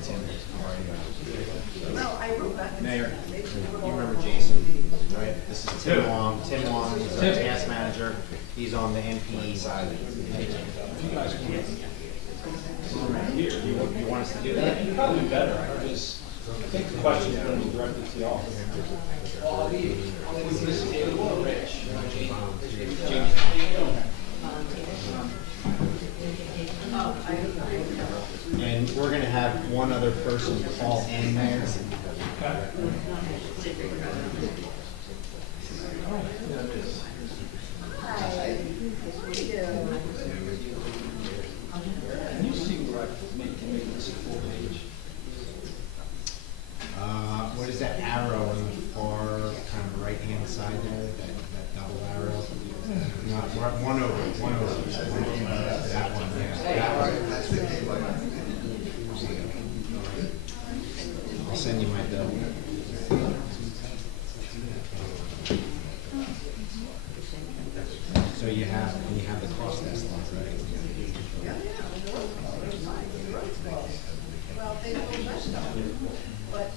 Tim. How are you? Well, I wrote back. Mayor, you remember Jason, right? This is Tim Long. Tim Long is our task manager. He's on the NPE side. You want us to do that? Probably better. I think the question is going to be directed to y'all. And we're going to have one other person call in there. Can you see where I can make this a full page? What is that arrow on the far kind of right hand side there? That double arrow? Not one over. That one, yeah. That one. I'll send you my bill. So you have the cost estimate, right? Well, they don't much stuff, but.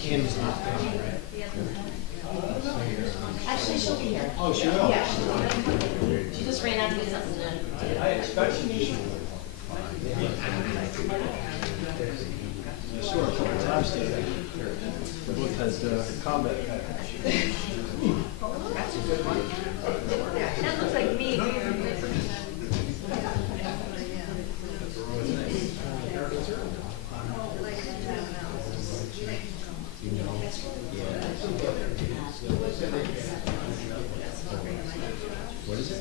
Kim's not coming, right? Actually, she'll be here. Oh, she will? Yeah, she just ran out to get something done. I expect she should. I saw her a couple times today. Both has the combat package. That looks like me. What is it?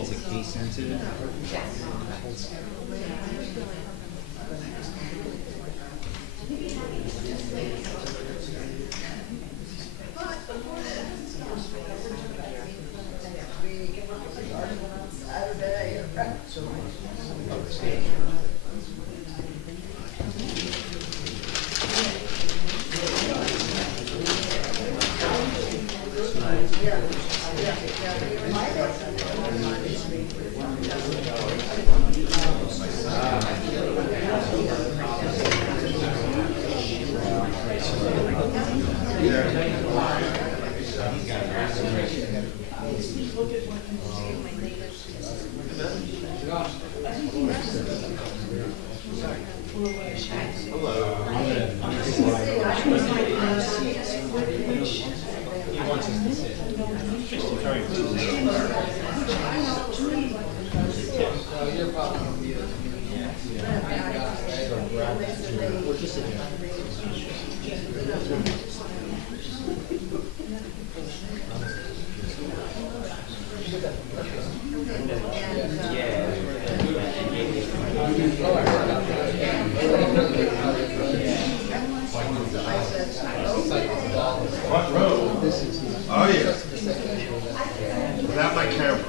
Is it case sensitive? What road? Oh, yeah. Without my camera.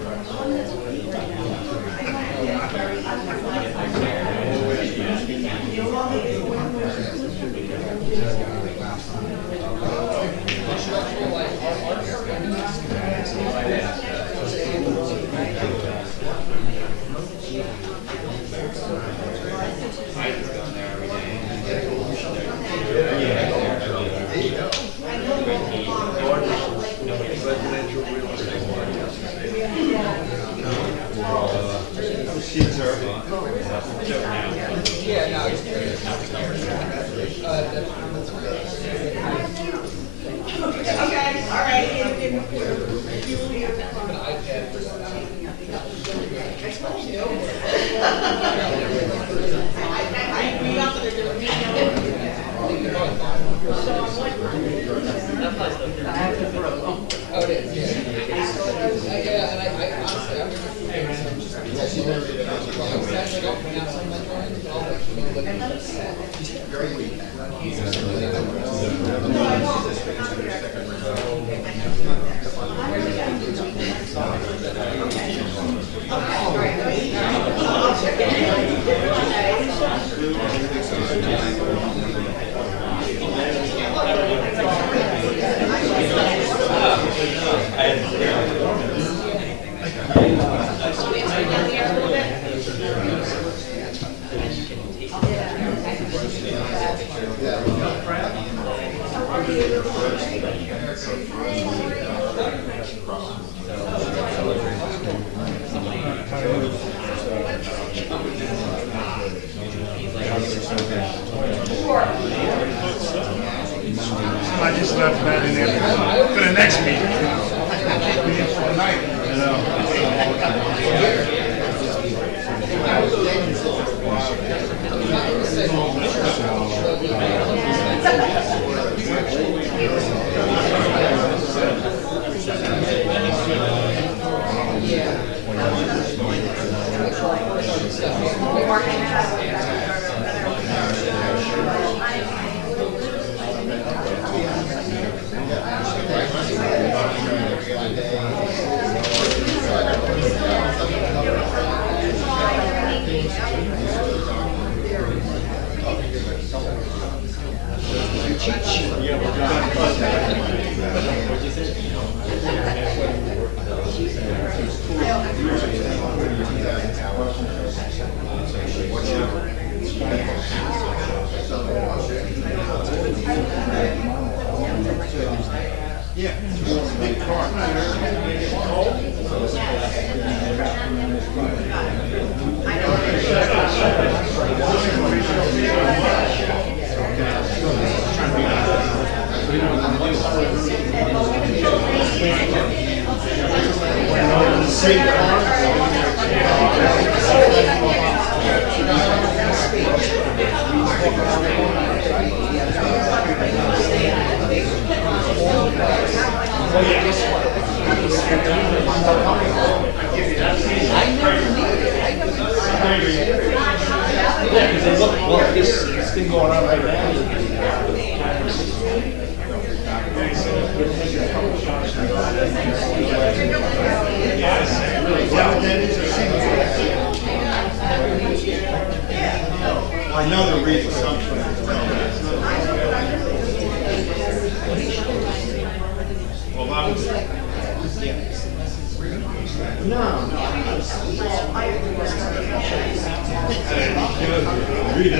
Yeah, and I honestly, I'm I just left that in there for the next meeting. Yeah, because they look, well, this thing going on right now. I know the reason something. Well, that was. No. Read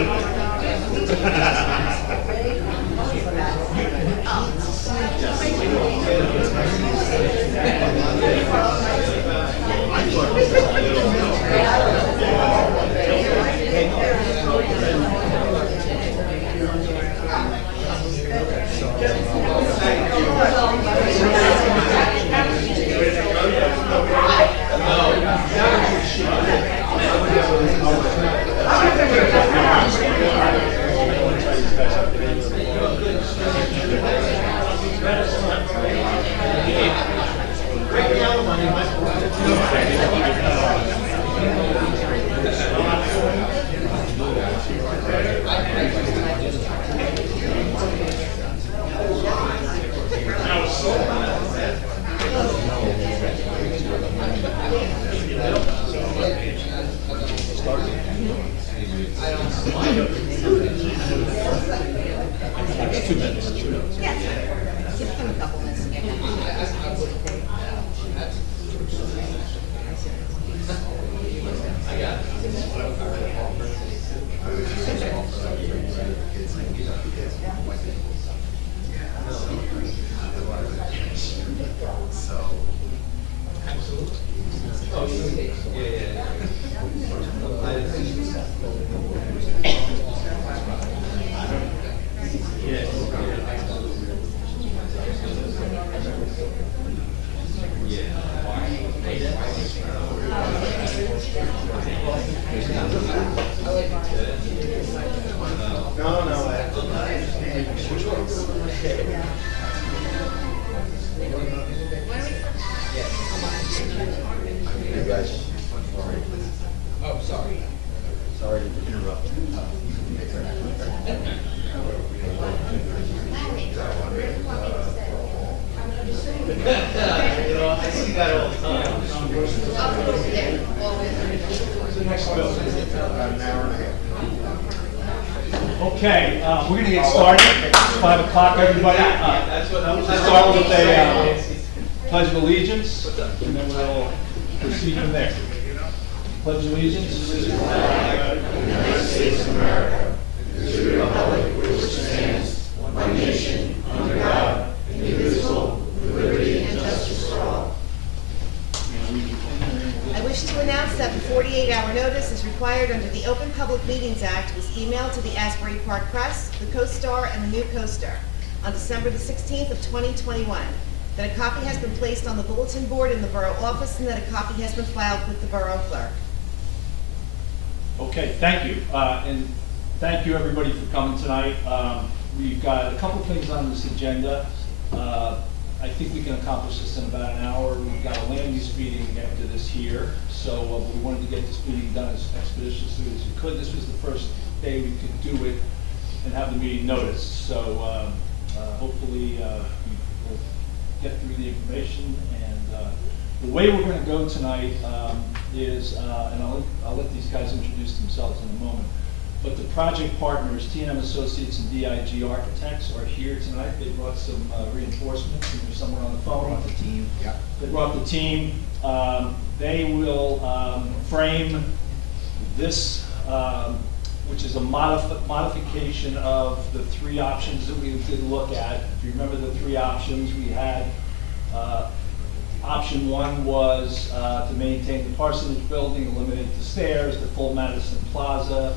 the next building. About an hour and a half. Okay, we're going to get started. It's 5 o'clock, everybody. We'll start with a pledge of allegiance, and then we'll proceed from there. Pledge of allegiance. To the flag of the United States of America, to the republic which stands, one nation, under God, indivisible, with liberty and justice for all. I wish to announce that the 48-hour notice is required under the Open Public Meetings Act was emailed to the Asbury Park Press, the Co-Star, and the New Coaster on December the 16th of 2021. That a copy has been placed on the bulletin board in the borough office and that a copy has been filed with the borough clerk. Okay, thank you. And thank you, everybody, for coming tonight. We've got a couple things on this agenda. I think we can accomplish this in about an hour. We've got a land use meeting after this here, so we wanted to get this meeting done as expeditiously as we could. This was the first day we could do it and have the meeting noticed. So hopefully we'll get through the information. And the way we're going to go tonight is, and I'll let these guys introduce themselves in a moment, but the project partners, T&M Associates and DIG Architects, are here tonight. They brought some reinforcements, and they're somewhere on the phone. Brought the team. Yeah. They brought the team. They will frame this, which is a modification of the three options that we did look at. If you remember the three options, we had option one was to maintain the parsonage building, eliminate the stairs, the full Madison Plaza.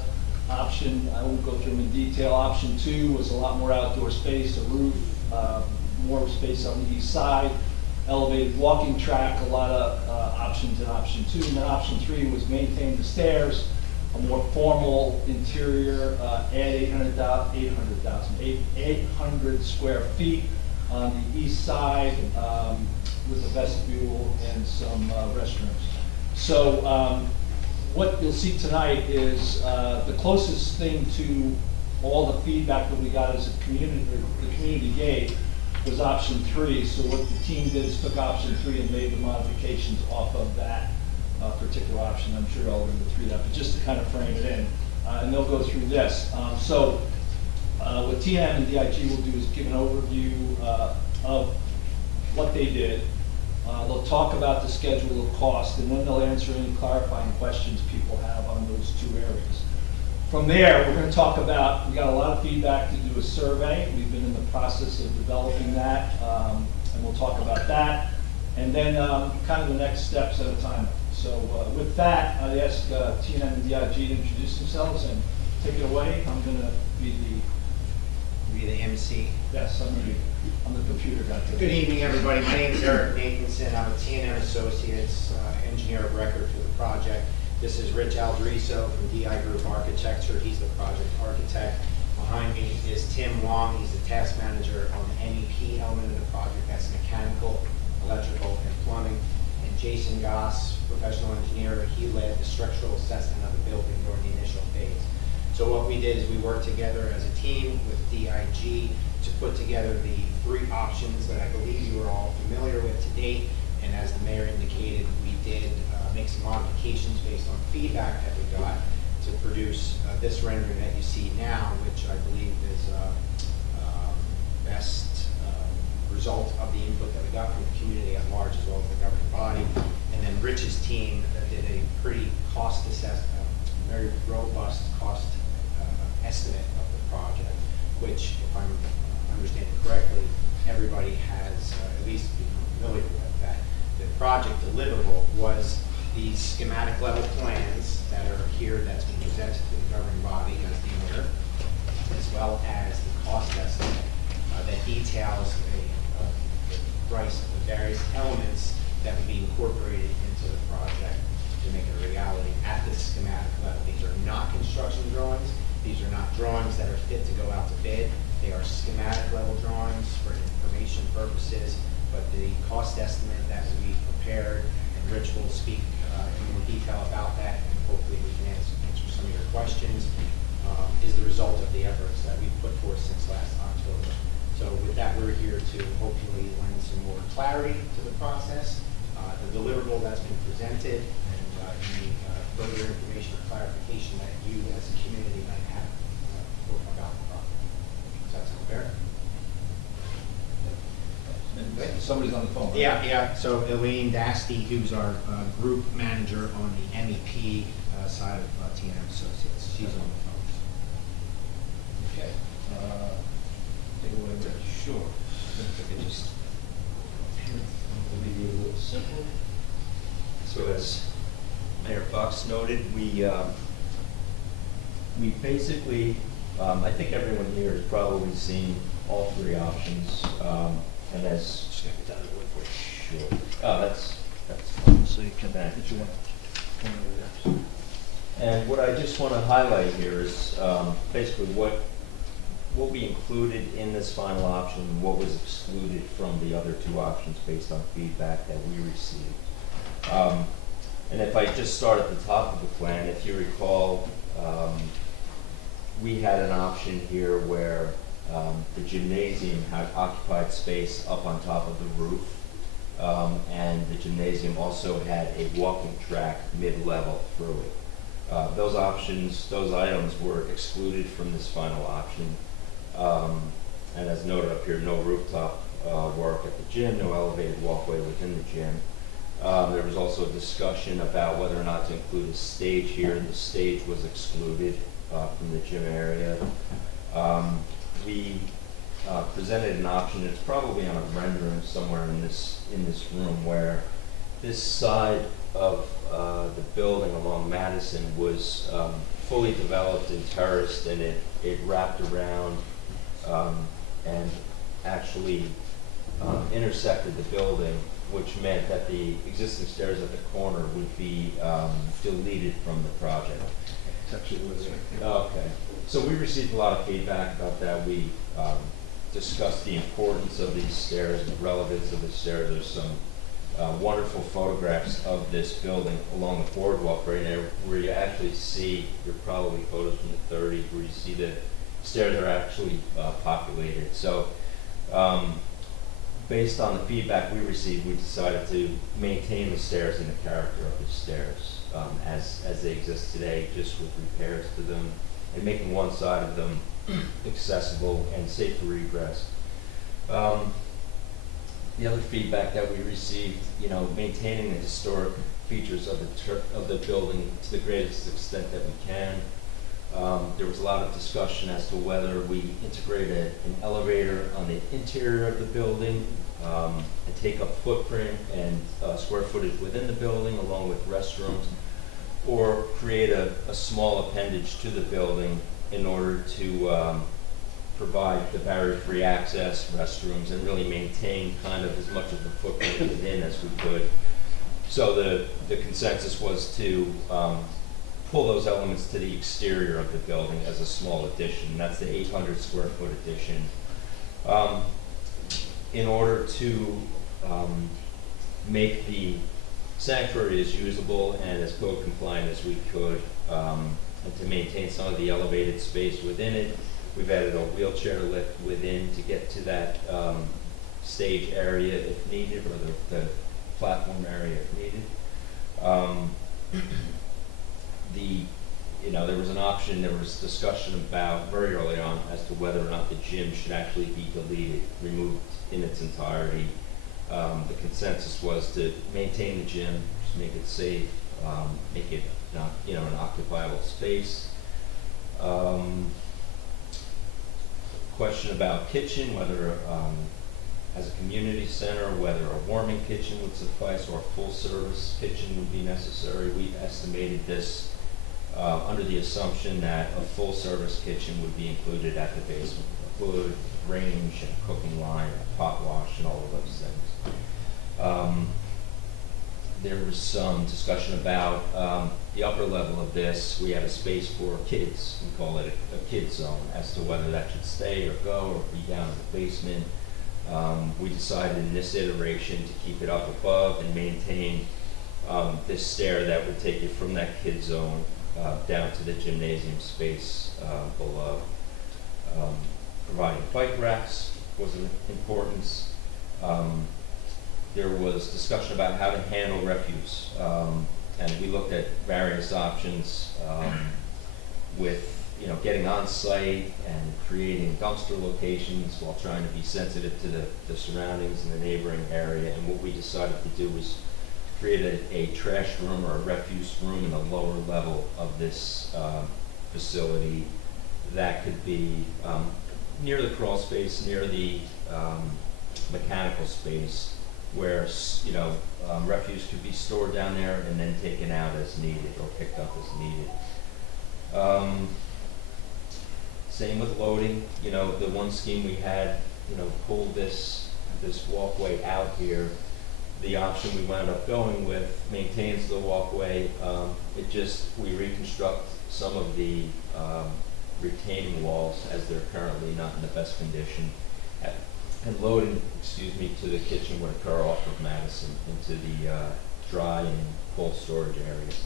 Option, I won't go through them in detail. Option two was a lot more outdoor space, a roof, more space on the east side, elevated walking track, a lot of options in option two. And then option three was maintain the stairs, a more formal interior, add 800 square feet on the east side with a vestibule and some restrooms. So what you'll see tonight is the closest thing to all the feedback that we got as a community, or the community gave, was option three. So what the team did is took option three and made the modifications off of that particular option. I'm sure I'll go through that, but just to kind of frame it in, and they'll go through this. So what TM and DIG will do is give an overview of what they did. They'll talk about the schedule of cost, and then they'll answer any clarifying questions people have on those two areas. From there, we're going to talk about, we got a lot of feedback to do a survey. We've been in the process of developing that, and we'll talk about that. And then kind of the next steps at a time. So with that, I'd ask TNM and DIG to introduce themselves and take it away. I'm going to be the MC. Yes, I'm the computer guy. Good evening, everybody. My name is Eric Nathanson. I'm a T&M Associates engineer of record for the project. This is Rich Aldriso from DI Group Architecture. He's the project architect. Behind me is Tim Wong. He's the task manager on the MEP element of the project. That's mechanical, electrical, and plumbing. And Jason Goss, professional engineer. He led the structural assessment of the building during the initial phase. So what we did is we worked together as a team with DIG to put together the three options that I believe you are all familiar with to date. And as the mayor indicated, we did make some modifications based on feedback that we got to produce this rendering that you see now, which I believe is best result of the input that we got from the community at large as well as the governing body. And then Rich's team did a pretty cost assessment, very robust cost estimate of the project, which, if I'm understanding correctly, everybody has at least become familiar with. That the project deliverable was these schematic level plans that are here that's been presented to the governing body as the owner, as well as the cost estimate that details the price of the various elements that would be incorporated into the project to make it a reality at the schematic level. These are not construction drawings. These are not drawings that are fit to go out to bid. They are schematic level drawings for information purposes, but the cost estimate that we prepared, and Rich will speak in more detail about that, and hopefully we can answer some of your questions, is the result of the efforts that we've put forth since last October. So with that, we're here to hopefully lend some more clarity to the process, the deliverable that's been presented, and any further information somebody's on the phone. Right? Yeah. So LaReine Dasty, who's our group manager on the MEP side of T&M Associates, she's on the phone. Okay. Take it away, Rich. Sure. If I could just maybe a little simple. So as Mayor Fox noted, we basically, I think everyone here has probably seen all three options, and as sure. Oh, that's fine. So you can Thank get you. you one. And what I just want to highlight here is basically what we included in this final option, what was excluded from the other two options based on feedback that we received. And if I just start at the top of the plan, if you recall, we had an option here where the gymnasium had occupied space up on top of the roof, and the gymnasium also had a walking track mid-level through it. Those items were excluded from this final option. And as noted up here, no rooftop work at the gym, no elevated walkway within the gym. There was also a discussion about whether or not to include a stage here, and the stage was excluded from the gym area. We presented an option, it's probably on a rendering somewhere in this room, where this side of the building along Madison was fully developed and terraced, and it wrapped around and actually intersected the building, which meant that the existing stairs at the corner would be deleted from the project. It's actually what's right. Okay, so we received a lot of feedback about that. We discussed the importance of these stairs, the relevance of the stairs. There's some wonderful photographs of this building along the boardwalk right there, where you actually see, there are probably photos from the 30s, where you see the stairs are actually populated. So based on the feedback we received, we decided to maintain the stairs and the character of the stairs as they exist today, just with repairs to them and making one side of them accessible and safe for egress. The other feedback that we received, maintaining the historic features of the building to the greatest extent that we can. There was a lot of discussion as to whether we integrate an elevator on the interior of the building and take up footprint and square footage within the building along with restrooms, or create a small appendage to the building in order to provide the barrier-free access, restrooms, and really maintain kind of as much of the footprint within as we could. So the consensus was to pull those elements to the exterior of the building as a small addition. That's the 800 square foot addition. In order to make the sanctuary as usable and as code compliant as we could, and to maintain some of the elevated space within it, we've added a wheelchair lift within to get to that stage area if needed, or the platform area if needed. There was an option, there was discussion about very early on as to whether or not the gym should actually be deleted, removed in its entirety. The consensus was to maintain the gym, just make it safe, make it not, an occupiable space. Question about kitchen, whether as a community center, whether a warming kitchen would suffice or a full service kitchen would be necessary. We've estimated this under the assumption that a full service kitchen would be included at the basement. Food, range, and cooking line, a pot wash, and all of those things. There was some discussion about the upper level of this. We have a space for kids. We call it a kids zone, as to whether that should stay or go or be down in the basement. We decided in this iteration to keep it up above and maintain this stair that would take you from that kids zone down to the gymnasium space below. Providing bike racks was an importance. There was discussion about how to handle refuse, and we looked at various options with getting on site and creating dumpster locations while trying to be sensitive to the surroundings and the neighboring area. And what we decided to do was create a trash room or a refuse room in the lower level of this facility that could be near the crawl space, near the mechanical space, where refuse could be stored down there and then taken out as needed or picked up as needed. Same with loading. The one scheme we had, pulled this walkway out here. The option we wound up going with maintains the walkway. We reconstruct some of the retaining walls as they're currently not in the best condition. And loading, to the kitchen would occur off of Madison into the dry and cold storage areas.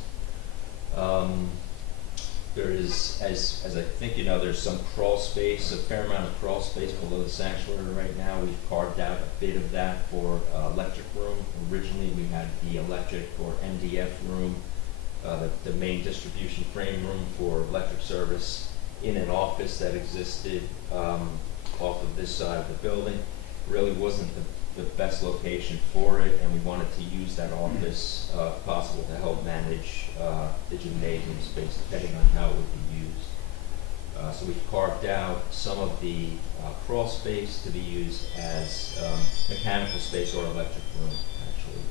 There is, as I think there's some crawl space, a fair amount of crawl space below the sanctuary right now. We've carved out a bit of that for electric room. Originally, we had the electric or MDF room, the main distribution frame room for electric service in an office that existed off of this side of the building. Really wasn't the best location for it, and we wanted to use that office, if possible, to help manage the gymnasium space, depending on how it would be used. So we've carved out some of the crawl space to be used as mechanical space or electric room, actually.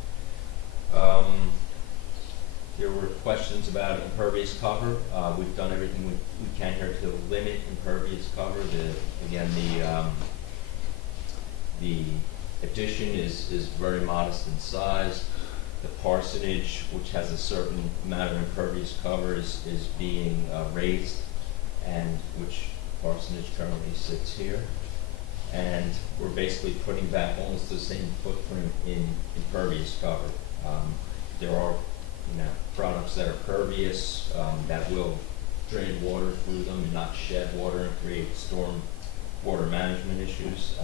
There were questions about impervious cover. We've done everything we can here to limit impervious cover. The addition is very modest in size. The parsonage, which has a certain amount of impervious cover, is being raised, and which parsonage currently sits here. And we're basically putting back almost the same footprint in impervious cover. There are products that are pervious, that will drain water through them and not shed water and create storm water management issues.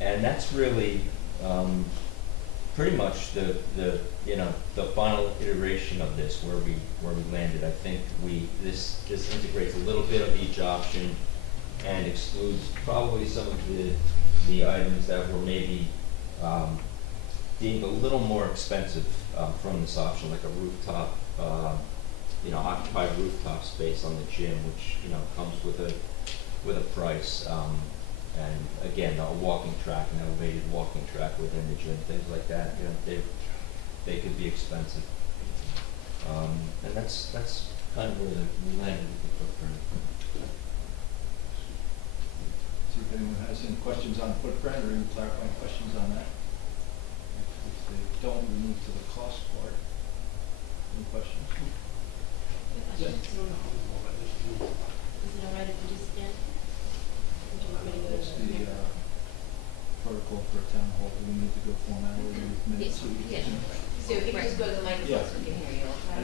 And that's really pretty much the final iteration of this, where we landed. I think this integrates a little bit of each option and excludes probably some of the items that were maybe deemed a little more expensive from this option, like a rooftop, occupied rooftop space on the gym, which comes with a price. And again, a walking track, an elevated walking track within the gym, things like that. They could be expensive. And that's kind of where we landed with the footprint. See if anyone has any questions on footprint or any clarifying questions on that. If they don't, we move to the cost part. Any questions? Is it all right if we just stand? Would you want me to go What's to the protocol for a town hall? Do we need to go formality with minutes? Yes. So if you just go to the microphone Yeah. so we can hear you, okay?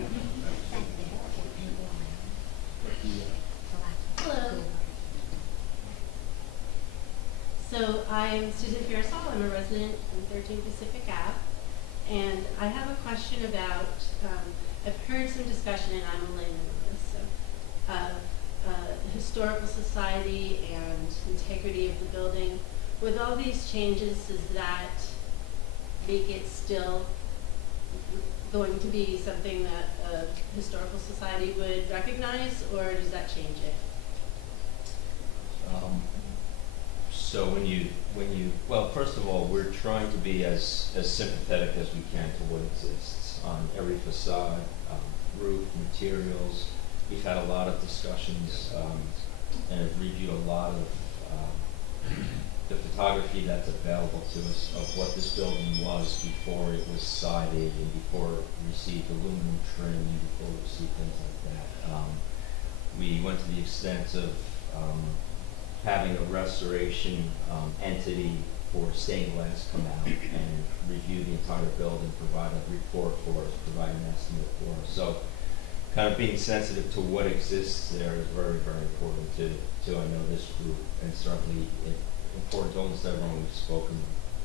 Hello. So I'm Susan Pearsall. I'm a resident in 13 Pacific Ave. And I have a question about, I've heard some discussion, and I'm a layman on this, so, the Historical Society and integrity of the building. With all these changes, does that make it still going to be something that a Historical Society would recognize, or does that change it? So well, first of all, we're trying to be as sympathetic as we can to what exists on every facade, roof, materials. We've had a lot of discussions and have reviewed a lot of the photography that's available to us of what this building was before it was sided and before it received aluminum trim and before it received things like that. We went to the extent of having a restoration entity for stained glass come out and review the entire building, provide a report for us, provide an estimate for us. So kind of being sensitive to what exists there is very, very important to I know this group, and certainly important to almost everyone we've spoken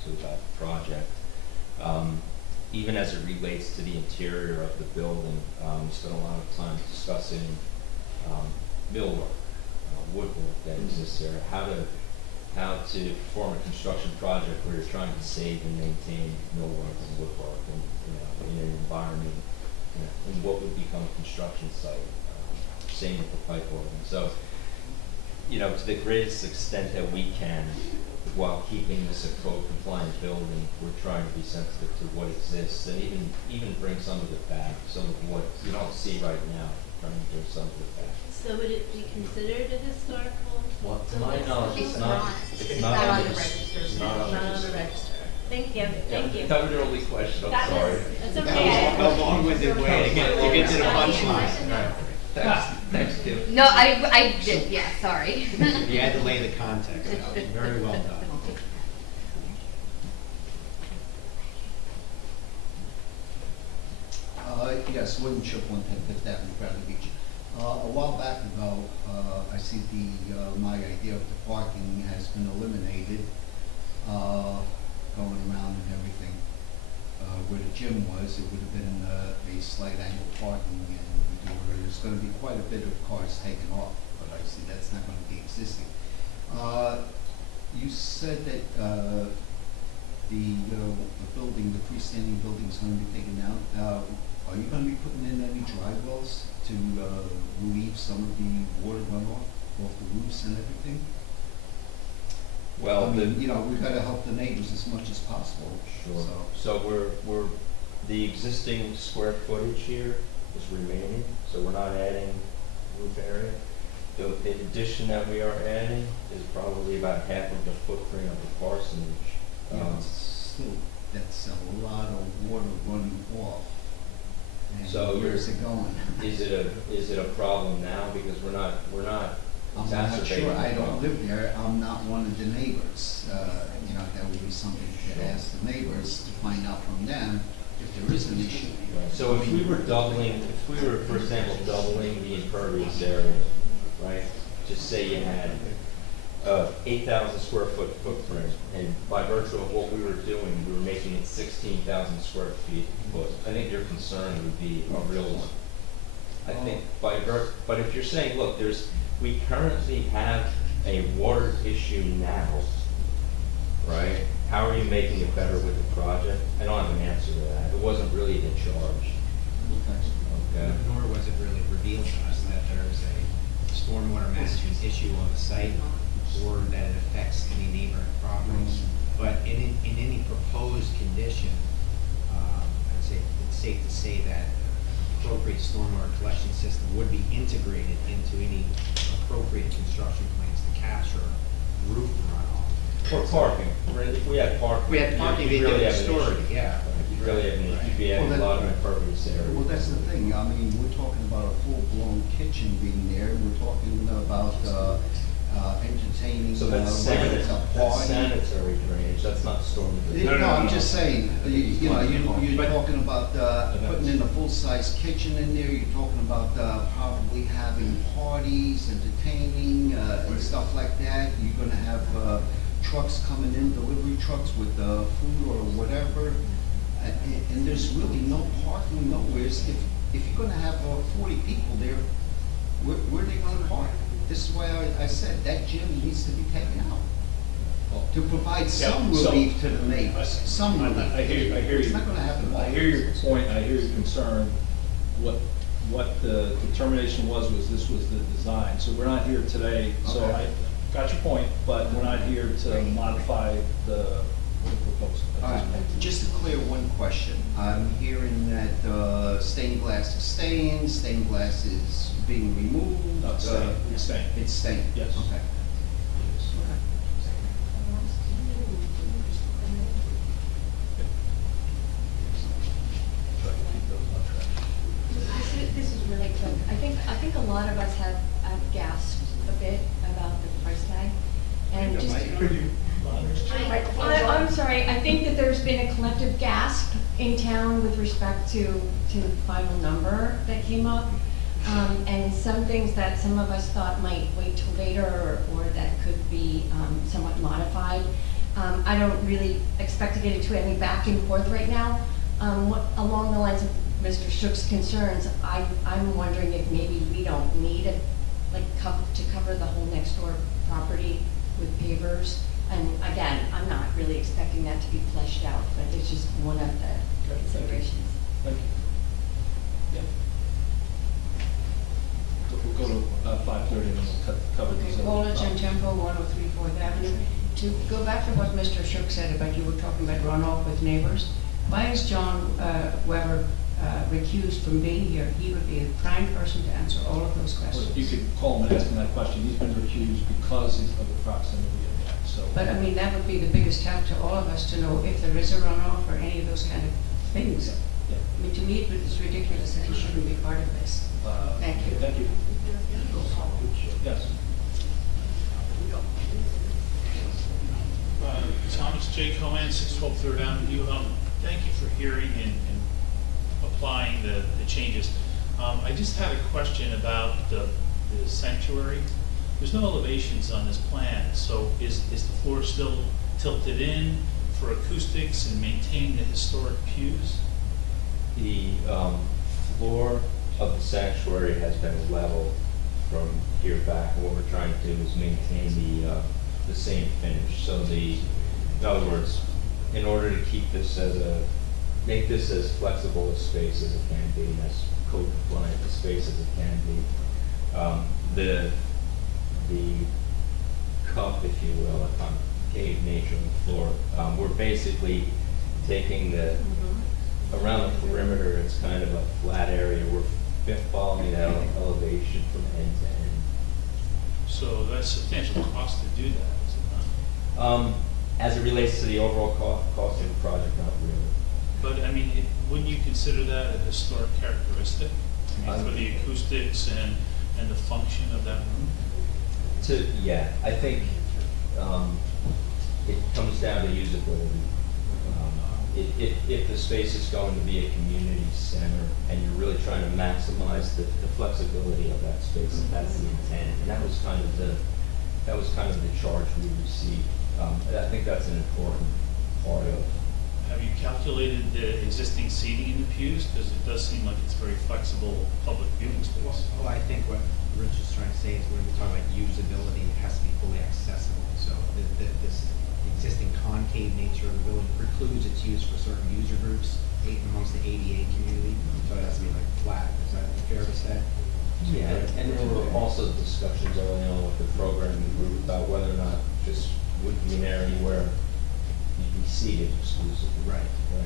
to about the project. Even as it relates to the interior of the building, we spent a lot of time discussing millwork, woodwork that exists there, how to perform a construction project where you're trying to save and maintain millwork and woodwork and, in an environment, in what would become a construction site. Same with the pipe welding. So, to the greatest extent that we can, while keeping this a code compliant building, we're trying to be sensitive to what exists and even bring some of it back, some of what you don't see right now, trying to bring some of it back. So would it be considered a historical? Well, to my knowledge, it's not on the register. It's not on the register. Register. Thank you, thank you. That was your only question, I'm That was- sorry. It's That okay. was a long-winded way to get to the punchline. Thanks, Kim. No, I did, yeah, sorry. You had to lay the context out. Very well done. Yes, William Chip, 110 Fifth Avenue, Bradley Beach. A while back ago, I see my idea of the parking has been eliminated, going around and everything. Where the gym was, it would have been a slight angle parking, and there's going to be quite a bit of cars taken off, but I see that's not going to be existing. You said that the building, the freestanding building is going to be taken out. Are you going to be putting in any dry wells to relieve some of the water runoff off the roofs and everything? Well, I mean, we've got to help the neighbors as much as possible. Sure. So we're the existing square footage here is remaining, so we're not adding roof area. The addition that we are adding is probably about half of the footprint of the parsonage. Still, that's a lot of water running off. And So where's it going? Is it a problem now because we're not I'm not exacerbating sure. the I don't problem? live there. I'm not one of the neighbors. That would be something to ask the neighbors to find out from them if there is an issue. So if we were, for example, doubling the impervious area, right? Just say you had 8,000 square foot footprint, and by virtue of what we were doing, we were making it 16,000 square feet. I think your concern would be a real one. I think but if you're saying, look, we currently have a water issue now, right? How are you making it better with the project? I don't have an answer to that. It wasn't really the charge. Okay. Nor was it really revealed to us that there's a stormwater management issue on the site or that it affects any neighboring properties. But in any proposed condition, I'd say it's safe to say that appropriate stormwater collection system would be integrated into any appropriate construction plans to capture roof runoff. Or parking. If we had parking. We had parking, you'd they really did have a an story, issue. yeah. You'd really have you'd be having a lot of impervious area. Well, that's the thing. I mean, we're talking about a full-blown kitchen being there. We're talking about entertaining. So that's whether it's a party. sanitary drainage, that's not storm drainage. No, I'm just saying, you're But- talking about putting in a full-size kitchen in there, you're talking about probably having parties, entertaining, and stuff like that. You're gonna have trucks coming in, delivery trucks with food or whatever. And there's really no parking nowhere. If you're gonna have 40 people there, where are they gonna park? This is why I said that gym needs to be taken out. To provide some so- relief to the neighbors, some relief. I hear It's you. not gonna happen. I hear your point, I hear your concern. What the determination was this was the design. So we're not here today, so Okay. I got your point, but we're not here to modify the proposal. All right, just to clear one question, I'm hearing that stained glass is stained glass is being removed. No, it's stained. It's stained. It's stained? Yes. Okay. This is really quick. I think a lot of us have gasped a bit about the price tag. And just, I'm sorry, I think that there's been a collective gasp in town with respect to the final number that came up. And some things that some of us thought might wait till later or that could be somewhat modified. I don't really expect to get into any back and forth right now. Along the lines of Mr. Shook's concerns, I'm wondering if maybe we don't need like to cover the whole next door property with pavers. And again, I'm not really expecting that to be fleshed out, but it's just one of the considerations. Thank you. Yeah. We'll go to 5:30 and then we'll cover these. Okay, Paula Chantempo, 103 4th Avenue. To go back to what Mr. Shook said about you were talking about runoff with neighbors, why is John Weber recused from being here? He would be a prime person to answer all of those Well, questions. you could call him and ask him that question. He's been recused because of the proximity of that, so. But I mean, that would be the biggest help to all of us to know if there is a runoff or any of those kind of things. Yeah. I mean, to me, it's ridiculous that he shouldn't be part of this. Thank you. Thank you. Yes. Thomas J. Cohen, 612 Third Avenue. Thank you for hearing and applying the changes. I just had a question about the sanctuary. There's no elevations on this plan, so is the floor still tilted in for acoustics and maintain the historic pews? The floor of the sanctuary has been leveled from here back, and what we're trying to do is maintain the same finish. So in other words, in order to keep this make this as flexible a space as it can be, and as code compliant a space as it can be, the cup, if you will, a concave nature of the floor, we're basically taking around the perimeter, it's kind of a flat area. We're following that elevation from end to end. So that's substantial cost to do that, is it not? As it relates to the overall cost of the project, not really. But I mean, wouldn't you consider that a historic characteristic? I mean, for the acoustics and the function of that room? Yeah, I think it comes down to usability. If the space is going to be a community center and you're really trying to maximize the flexibility of that space, that's the intent. And that was kind of the charge we received. I think that's an important part of. Have you calculated the existing seating in the pews? Because it does seem like it's very flexible public viewing space. Well, I think what Rich is trying to say is when we talk about usability, it has to be fully accessible. So this existing concave nature of the building precludes its use for certain user groups amongst the ADA community. So it has to be like flat. Is that fair to say? Yeah, and there were also discussions early on with the programming group about whether or not this would be an area where you'd be seated exclusively. Right. Or,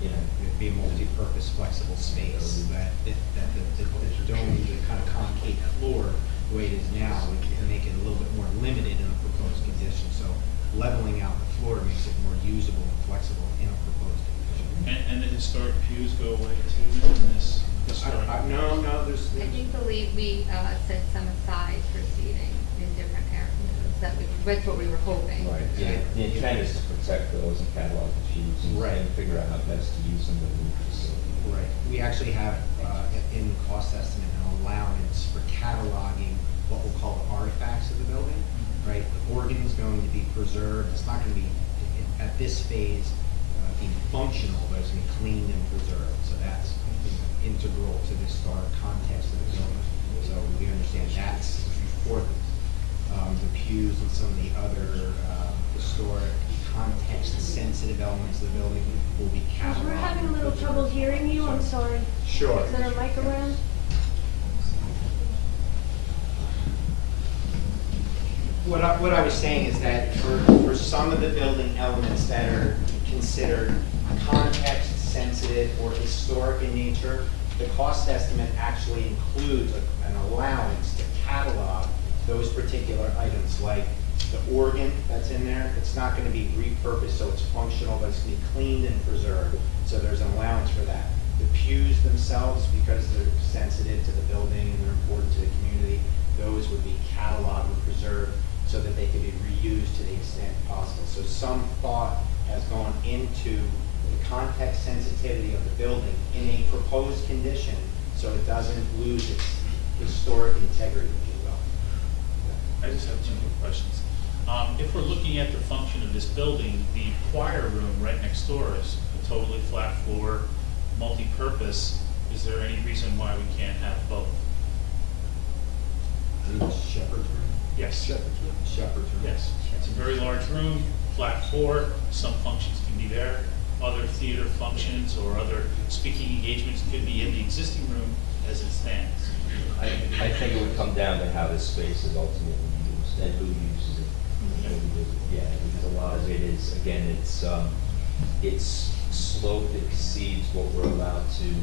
you know, It'd be a multi-purpose, flexible space that the dome, the kind of concave floor, the way it is now, we can make it a little bit more limited in a proposed condition. So leveling out the floor makes it more usable and flexible in a proposed condition. And the historic pews go away too in this historic? No, there's. I do believe we set some aside for seating in different areas. That's what we were hoping. right. Yeah. The intent is to protect those and catalog the fees Right. and figure out how best to use them within the facility. Right. We actually have in the cost estimate an allowance for cataloging what we'll call the artifacts of the building. Right. The organ is going to be preserved. It's not going to be at this phase being functional, but it's going to be cleaned and preserved. So that's integral to the historic context of the building. So we understand that's important. The pews and some of the other historic context-sensitive elements of the building will be cataloged. We're having a little trouble hearing you, I'm sorry. Sure. Is there a mic around? What I was saying is that for some of the building elements that are considered context-sensitive or historic in nature, the cost estimate actually includes an allowance to catalog those particular items, like the organ that's in there. It's not going to be repurposed so it's functional, but it's going to be cleaned and preserved. So there's an allowance for that. The pews themselves, because they're sensitive to the building and they're important to the community, those would be cataloged and preserved so that they could be reused to the extent possible. So some thought has gone into the context sensitivity of the building in a proposed condition so it doesn't lose its historic integrity, if you will. I just have two more questions. If we're looking at the function of this building, the choir room right next door is a totally flat floor, multi-purpose. Is there any reason why we can't have both? Yes. Shepherd's room. Yes, it's a very large room, flat floor, some functions can be there, other theater functions or other speaking engagements could be in the existing room as it stands. I think it would come down to how this space is ultimately used and who uses it. And who does it. Yeah, because a lot of it is, again, its slope exceeds what we're allowed to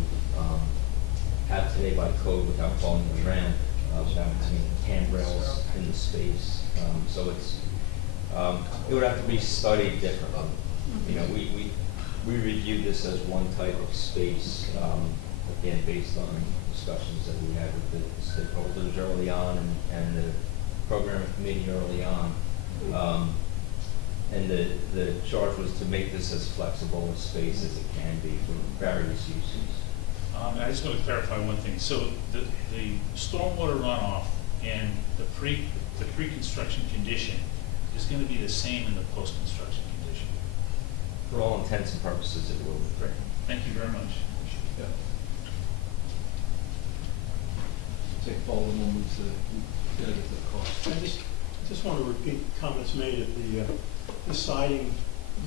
have today by code without falling the ramp, without having handrails in the space. So it would have to be studied differently. You know, we reviewed this as one type of space, again, based on discussions that we had with the stakeholders early on and the programming committee early on. And the charge was to make this as flexible a space as it can be for various uses. I just want to clarify one thing. So the stormwater runoff and the pre-construction condition is going to be the same in the post-construction condition. For all intents and purposes, it will be. Great. Thank you very much. Yeah. Take Paul and we'll move to the cost. I just want to repeat comments made at the siding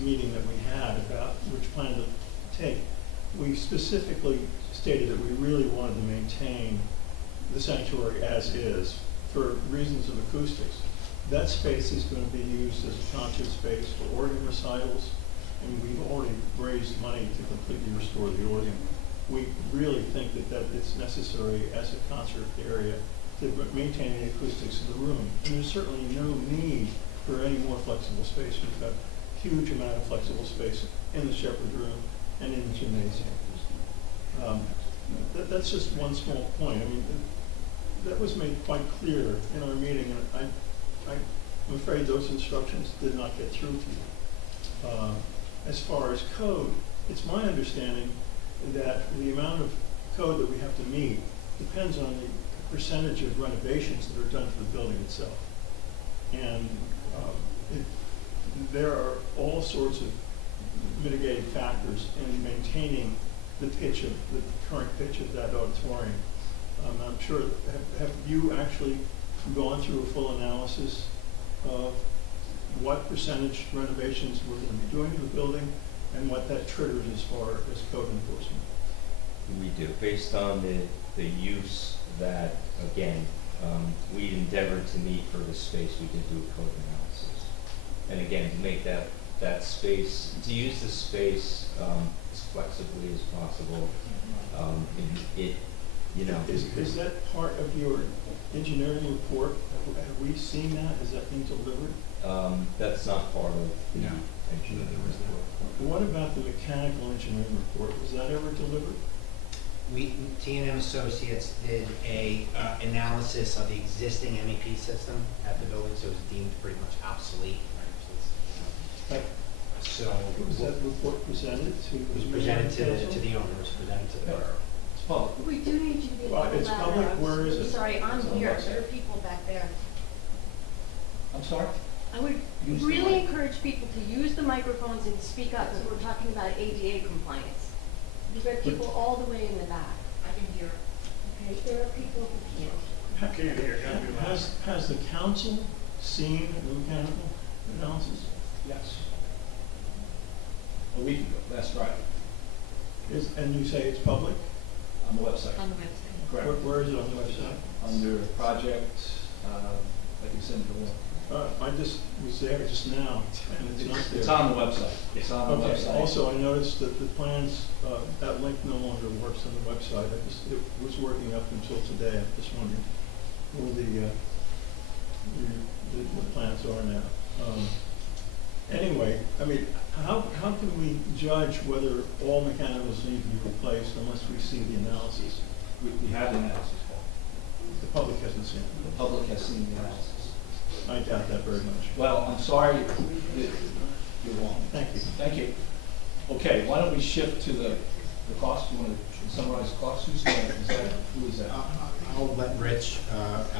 meeting that we had about which plan to take. We specifically stated that we really wanted to maintain the sanctuary as is for reasons of acoustics. That space is going to be used as a concert space for organ recitals, and we've already raised money to completely restore the organ. We really think that it's necessary as a concert area to maintain the acoustics of the room. And there's certainly no need for any more flexible space. We've got a huge amount of flexible space in the Shepherd room and in the gymnasium. That's just one small point. I mean, that was made quite clear in our meeting, and I'm afraid those instructions did not get through to you. As far as code, it's my understanding that the amount of code that we have to meet depends on the percentage of renovations that are done to the building itself. And there are all sorts of mitigating factors in maintaining the pitch of the current pitch of that auditorium. I'm sure, have you actually gone through a full analysis of what percentage renovations we're going to be doing to the building and what that triggers as far as code enforcement? We do, based on the use that, again, we endeavored to meet for the space, we did do a code analysis. And again, to make that space, to use the space as flexibly as possible, Is that part of your engineering report? Have we seen that? Has that been delivered? That's not part of the engineering report. What about the mechanical engineering report? Was that ever delivered? T&M Associates did a analysis of the existing MEP system at the building, so it was deemed pretty much obsolete. Right? So was that report presented to? It was presented to the owner. It was presented to the borough. It's public. We do need you to be Well, able to it's louder. public. Where is it? Sorry, I'm It's on the here. website. There are people back there. I'm sorry? I would Use the really mic. encourage people to use the microphones and speak up, so we're talking about ADA compliance. You've got people all the way in the back. I can hear. Okay, there are people who can't. Can't hear. Has the council seen the mechanical analysis? Yes. A week ago, that's right, And you say it's public? on the website. On the website. Correct. Where is it on the website? Under project, I can send it along. I just was there just now, and it's not there. It's on the website. It's on the Okay, website. also, I noticed that the plans, that link no longer works on the website. It was working up until today. I'm just wondering where the plans are now. Anyway, I mean, how can we judge whether all mechanicals need to be replaced unless we see the analysis? We have the analysis, Paul. The public hasn't seen it. The public has seen the analysis. I doubt that very much. Well, I'm sorry, you're wrong. Thank you. Thank you. Okay, why don't we shift to the cost? You want to summarize the cost? Who is that? I'll let Rich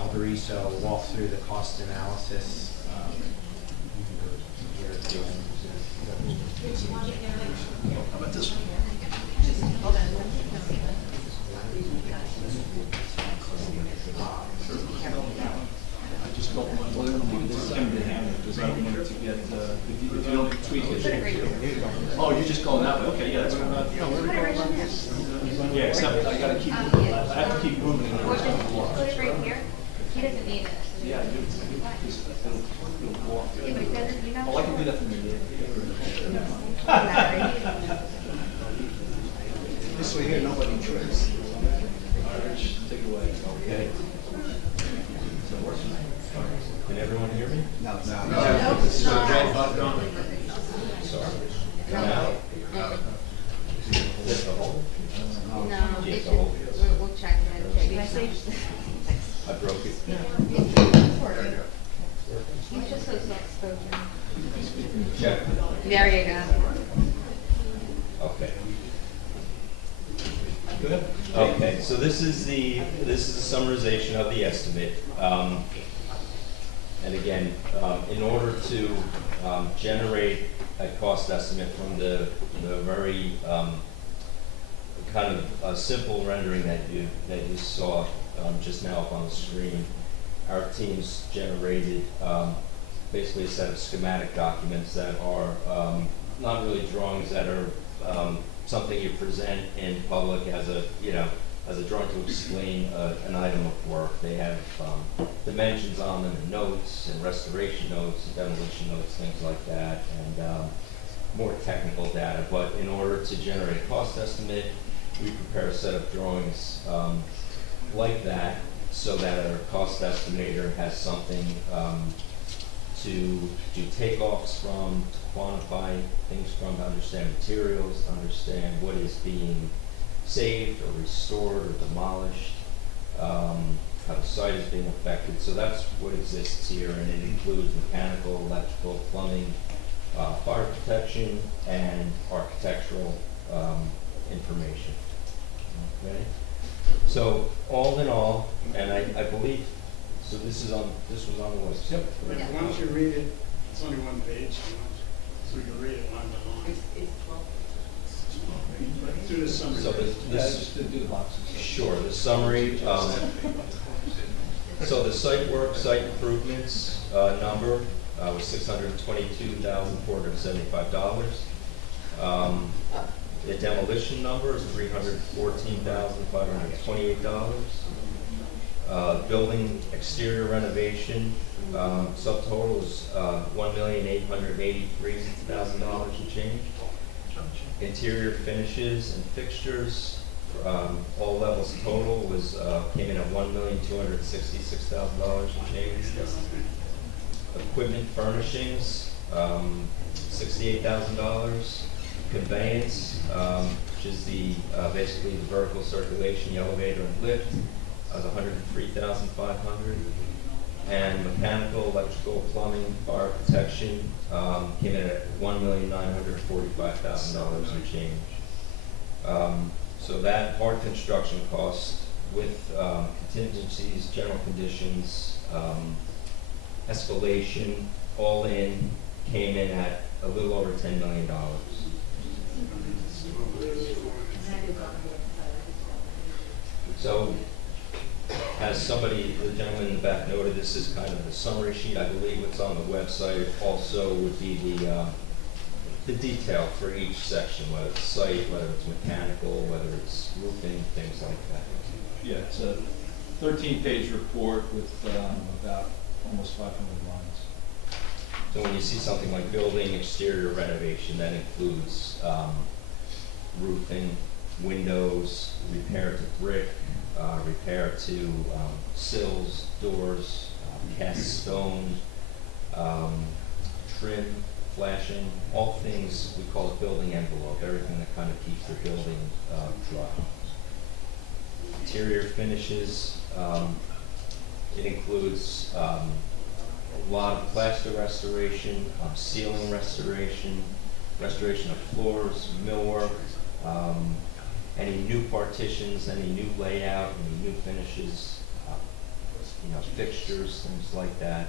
Alderiso walk through the cost analysis. How about this one? I just built one. to get, if you don't tweak it. Oh, you're just going that way, okay, yeah, that's fine. Yeah, except I gotta keep, I have to keep moving it. Or just put it right here. He doesn't need it. Yeah, I do. Just, it'll go off. Yeah, but it doesn't, you know. Oh, I can do that from here. This way here, nobody trips. All right, Rich, take it away. Okay. Can everyone hear me? No. This is a red button on it. Sorry. Now? Is it the whole? No, Yeah, it the should, whole- we'll check it. Can I say? I broke it. He's just so soft-spoken. Check. There you go. Okay. Go ahead. Okay, so this is the summarization of the estimate. And again, in order to generate a cost estimate from the very kind of simple rendering that you saw just now up on the screen, our teams generated basically a set of schematic documents that are not really drawings, that are something you present in public as a drawing to explain an item of work. They have dimensions on them, and notes, and restoration notes, and demolition notes, things like that, and more technical data. But in order to generate a cost estimate, we prepare a set of drawings like that, so that our cost estimator has something to do takeoffs from, to quantify things from, to understand materials, to understand what is being saved or restored or demolished, how the site is being affected. So that's what exists here, and it includes mechanical, electrical, plumbing, fire protection, and architectural information. Okay. So all in all, and I believe, so this was on the list. Yep. Why don't you read it? It's only one page, so we can read it line by line. Do the summary. So this Do the boxes. Sure, the summary. So the site work, site improvements number was $622,475. The demolition number is $314,528. Building exterior renovation subtotal is $1,883,000 and change. Interior finishes and fixtures, all levels total was came in at $1,266,000 and change. Equipment furnishings, $68,000. Conveyance, which is the basically the vertical circulation, the elevator and lift, $103,500. And mechanical, electrical, plumbing, fire protection came in at $1,945,000 and change. So that hard construction cost with contingencies, general conditions, escalation, all in, came in at a little over $10 million. So, as somebody, the gentleman in the back noted, this is kind of the summary sheet. I believe what's on the website also would be the detail for each section, whether it's site, whether it's mechanical, whether it's roofing, things like that. Yeah, it's a 13-page report with about almost 500 lines. So when you see something like building exterior renovation, that includes roofing, windows, repair to brick, repair to sills, doors, cast stone, trim, flashing, all things, we call it building envelope, everything that kind of keeps the building dry. Interior finishes, it includes a lot of plaster restoration, ceiling restoration, restoration of floors, millwork, any new partitions, any new layout, any new finishes, fixtures, things like that.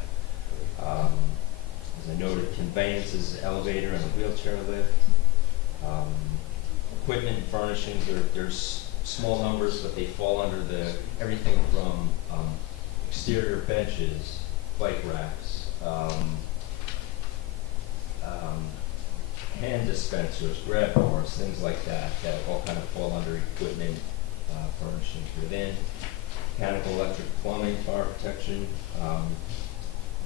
As I noted, conveyances, elevator and a wheelchair lift. Equipment and furnishings, there's small numbers, but they fall under everything from exterior benches, bike racks, hand dispensers, grab bars, things like that, that all kind of fall under equipment, furnishings within. Mechanical, electric, plumbing, fire protection,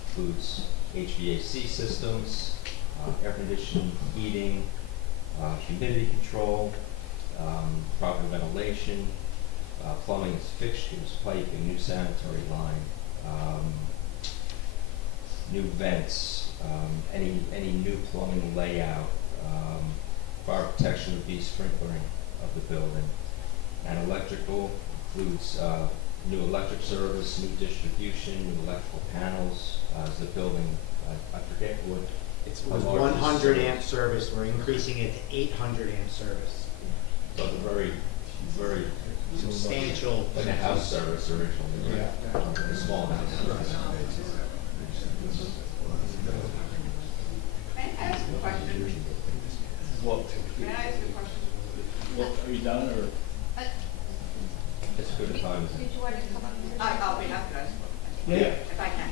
includes HVAC systems, air conditioning, heating, humidity control, proper ventilation, plumbing is fixtures, piping, new sanitary line, new vents, any new plumbing layout, fire protection would be sprinkling of the building. And electrical includes new electric service, new distribution, new electrical panels, as the building, I forget what. It was 100 amp service, we're increasing it to 800 amp service. So it's a very, very Substantial. like a house service originally, right? A small house. May I ask a question? Well, May I ask a question? well, are you done, or? It's a good time. Did you want to come up here? I'll be happy to, Yeah. if I can.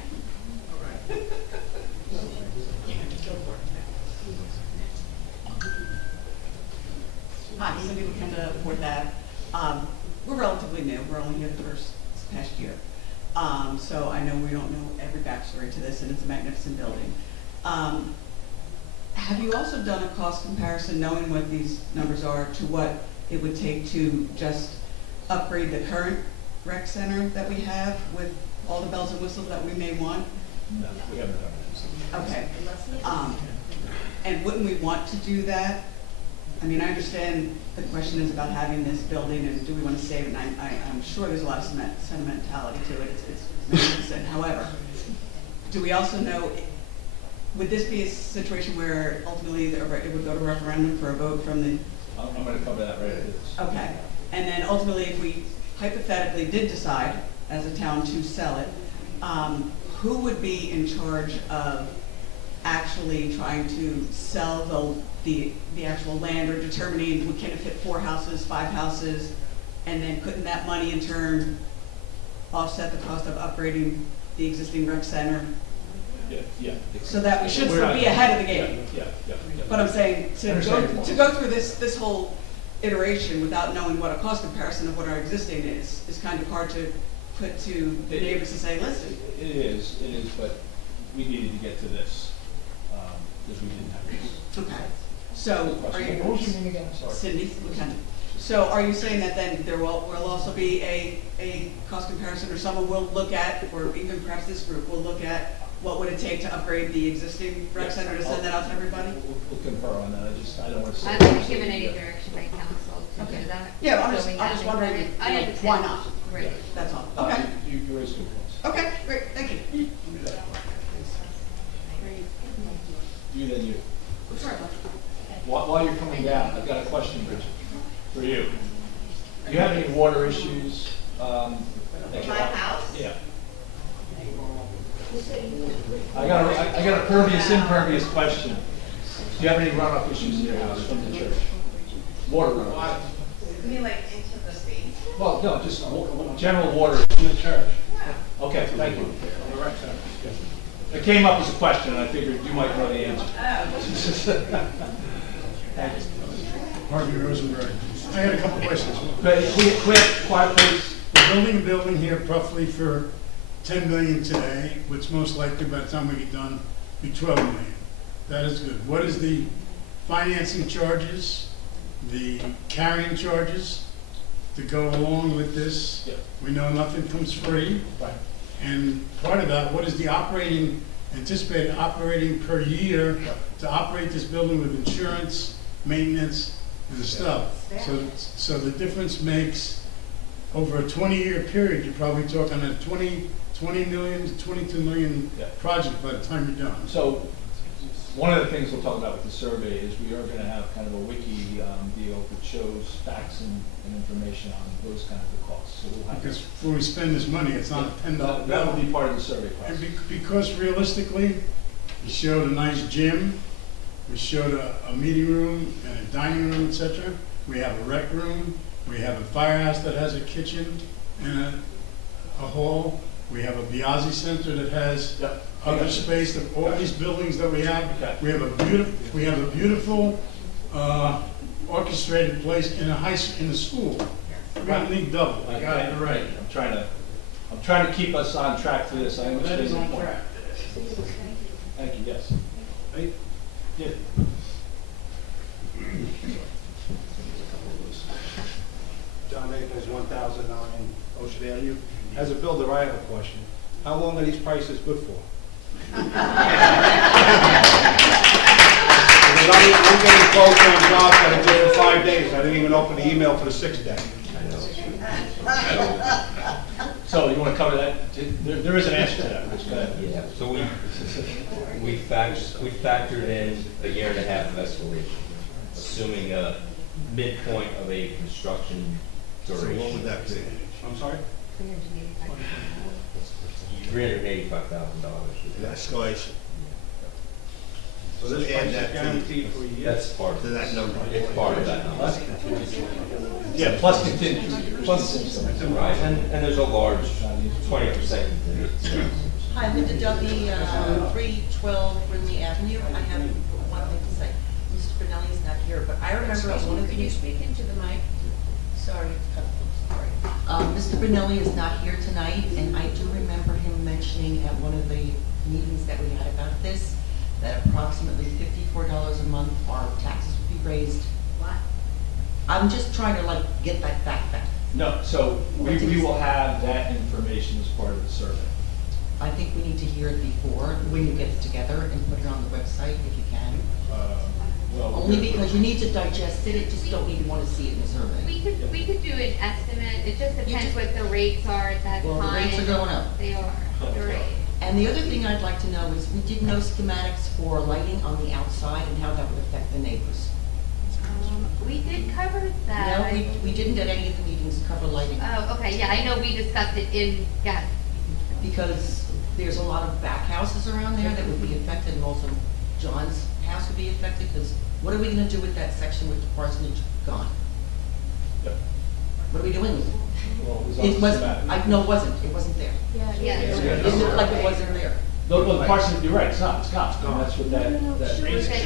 All right. Hi, Cindy Lakenda, Fourth Ave. We're relatively new, we're only here the first past year. So I know we don't know every backstory to this, and it's a magnificent building. Have you also done a cost comparison, knowing what these numbers are, to what it would take to just upgrade the current rec center that we have with all the bells and whistles that we may want? No, we haven't done that. Okay. And wouldn't we want to do that? I mean, I understand the question is about having this building and do we want to save it, and I'm sure there's a lot of sentimentality to it, it's magnificent. However, do we also know, would this be a situation where ultimately it would go to referendum for a vote from the? I'm going to cover that right after this. Okay, and then ultimately if we hypothetically did decide as a town to sell it, who would be in charge of actually trying to sell the actual land, or determining we can fit 4 houses, 5 houses, and then couldn't that money in turn offset the cost of upgrading the existing rec center? Yeah. So that we should We're still not- be ahead of the game. Yeah. But I'm saying, Understand your point. to go through this whole iteration without knowing what a cost comparison of what our existing is kind of hard to put to the neighbors to say, listen. It is, but we needed to get to this, because we didn't have this. Okay. So, are you? What was your name again? Sorry. Cindy, Lieutenant. So are you saying that then there will also be a cost comparison, or someone will look at, or even perhaps this group will look at what would it take to upgrade the existing rec center to send that out to everybody? We'll confer on that, I don't want to say. I haven't given any direction by council to Okay. do that. Yeah, I'm So we just haven't wondering, done it. I understand. why not? Right. That's all. Okay. You raised good points. Okay, great, thank you. You then you. While you're coming down, I've got a question, Bridget, for you. Do you have any water issues? In my house? Yeah. I got a pervious, impervious question. Do you have any runoff issues in your house from the church? Water runoff? You mean like into the sea? Well, no, just general water from the church. Okay, thank you. It came up as a question, and I figured you might know the answer. Thank you. Harvey Rosenberg. I had a couple questions. Quiet, please. We're building a building here roughly for 10 million today, which most likely by the time we get done, be 12 million. That is good. What is the financing charges, the carrying charges to go along with this? Yeah. We know nothing comes free. Right. And part of that, what is the anticipated operating per year to operate this building with insurance, maintenance, and stuff? So the difference makes, over a 20-year period, you're probably talking a 20 million to 22 million project by the time you're done. So, one of the things we'll talk about with the survey is we are going to have kind of a wiki deal that shows facts and information on those kinds of costs. So we'll have Because before we spend this money, it's not a $10 that will bill. be part of the survey process. And because realistically, we showed a nice gym, we showed a meeting room and a dining room, etc. We have a rec room, we have a firehouse that has a kitchen and a hall. We have a Biasi Center that has Yep. other space, that all these buildings that we have. Okay. We have a beautiful, orchestrated place in in a school. We're gonna need double. I got it right. I'm trying to keep us on track for this. I understand your point. Thank you, yes. Right? Yeah. John Akers, 1009 Ocean Avenue. As a builder, I have a question. How long are these prices good for? Because I'm getting quotes on jobs that are good for 5 days. I didn't even open the email for the 6th day. So you want to cover that? There is an answer to that, Rich. Go ahead. Yeah, so we factored in a year and a half of escalation, assuming a midpoint of a construction duration. So what would that be? I'm sorry? $385,000. An escalation. So this Add price is that to- guaranteed for a year? That's part of To that number? It's part of that number. Yeah, plus contingency. Right, and there's a large 20% contingency. Hi, Linda Duffy, 312 Brindley Avenue. I have one thing to say. Mr. Benelli is not here, but I remember at one of the... Can you speak into the mic? Sorry. Mr. Benelli is not here tonight, and I do remember him mentioning at one of the meetings that we had about this, that approximately $54 a month our taxes would be raised. What? I'm just trying to like get that fact back. No, so we will have that information as part of the survey. I think we need to hear it before, when you get it together and put it on the website if you can. Only because you need to digest it, it just don't even want to see it in the survey. We could do an estimate, it just depends what the rates are at that time. Well, the rates are going up. They are, they're right. And the other thing I'd like to know is, we did no schematics for lighting on the outside and how that would affect the neighbors. We did cover that. No, we didn't at any of the meetings cover lighting. Oh, okay, yeah, I know we discussed it in, yeah. Because there's a lot of back houses around there that would be affected, and also John's house would be affected, because what are we gonna do with that section with the parsonage gone? Yep. What are we doing with it? Well, it was on It the was, schematic. no, it wasn't, there. Yeah. It looked like it wasn't there. The parson, you're right, it's not, it's gone. And that's what that Okay.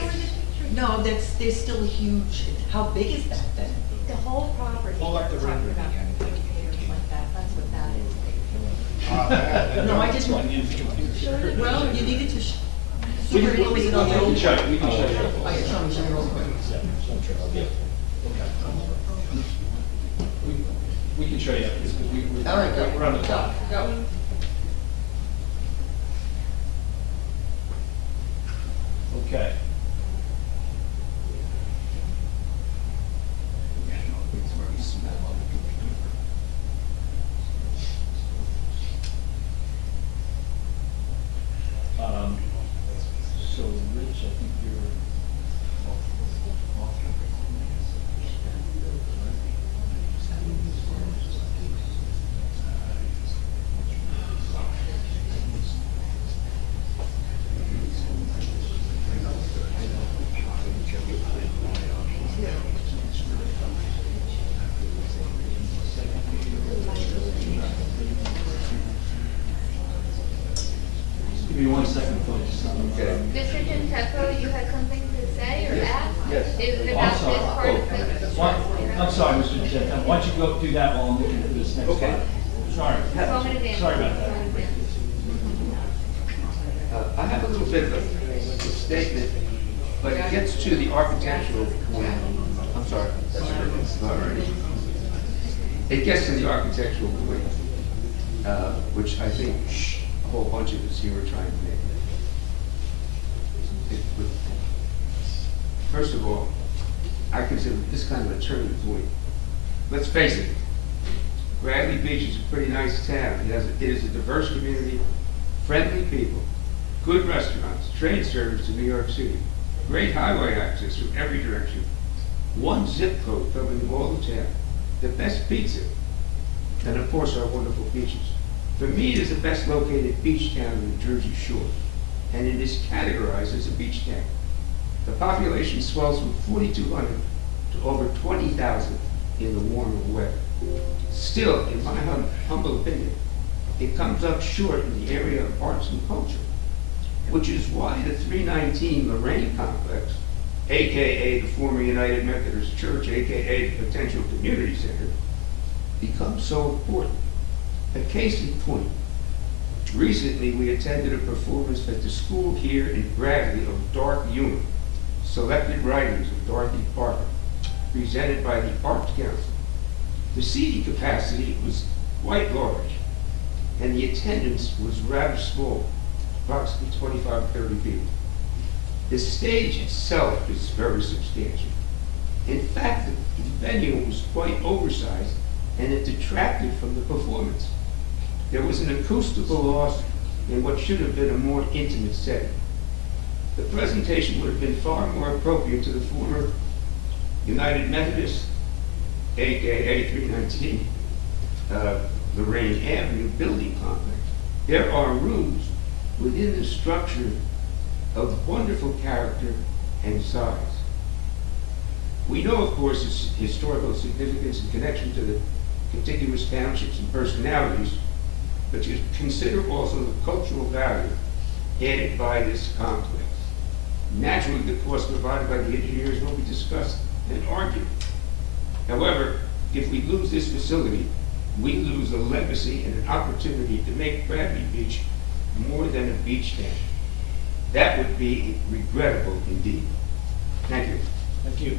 No, there's still a huge, how big is that then? The whole property. Pull up the Talking rendering. about indicators like that, that's what that is. No, I just want, well, you needed to, We where can is it on the old show one? you, we can show you. Oh, yeah, show me real quick. We can show you, because All right, go. we're on the clock. Go. Okay. So Rich, I think you're. Give me 1 second, folks. Okay. Mr. Gentefo, you had something to say or ask? Yes. Is it Oh, about I'm this sorry. part of the? I'm sorry, Mr. Gentefo. Why don't you go do that while I'm looking for this next Okay. slide? Sorry. Moment of Sorry about that. I have a little bit of a statement, but it gets to the architectural point. I'm sorry. All right. It gets to the architectural point, which I think a whole bunch of us here are trying to make. First of all, I consider this kind of a turning point. Let's face it, Bradley Beach is a pretty nice town. It is a diverse community, friendly people, good restaurants, train service to New York City, great highway access from every direction, one zip code covering all the town, the best pizza, and of course our wonderful beaches. For me, it is the best located beach town in the Jersey Shore, and it is categorized as a beach town. The population swells from 4,200 to over 20,000 in the warmer weather. Still, in my humble opinion, it comes up short in the area of arts and culture, which is why the 319 LaReine complex, AKA the former United Methodist Church, AKA the potential community center, becomes so important. A case in point, recently we attended a performance at the school here in Bradley of Dark Humor, selected writings of Dorothy Parker, presented by the Arts Council. The seating capacity was quite large, and the attendance was rather small, approximately 25, 30 people. The stage itself is very substantial. In fact, the venue was quite oversized, and it detracted from the performance. There was an acoustical loss in what should have been a more intimate setting. The presentation would have been far more appropriate to the former United Methodist, AKA 319, LaReine Avenue building complex. There are rooms within the structure of wonderful character and size. We know, of course, its historical significance in connection to the contiguous townships and personalities, but you consider also the cultural value added by this complex. Naturally, the cost provided by the engineers will be discussed and argued. However, if we lose this facility, we lose a legacy and an opportunity to make Bradley Beach more than a beach town. That would be regrettable indeed. Thank you. Thank you.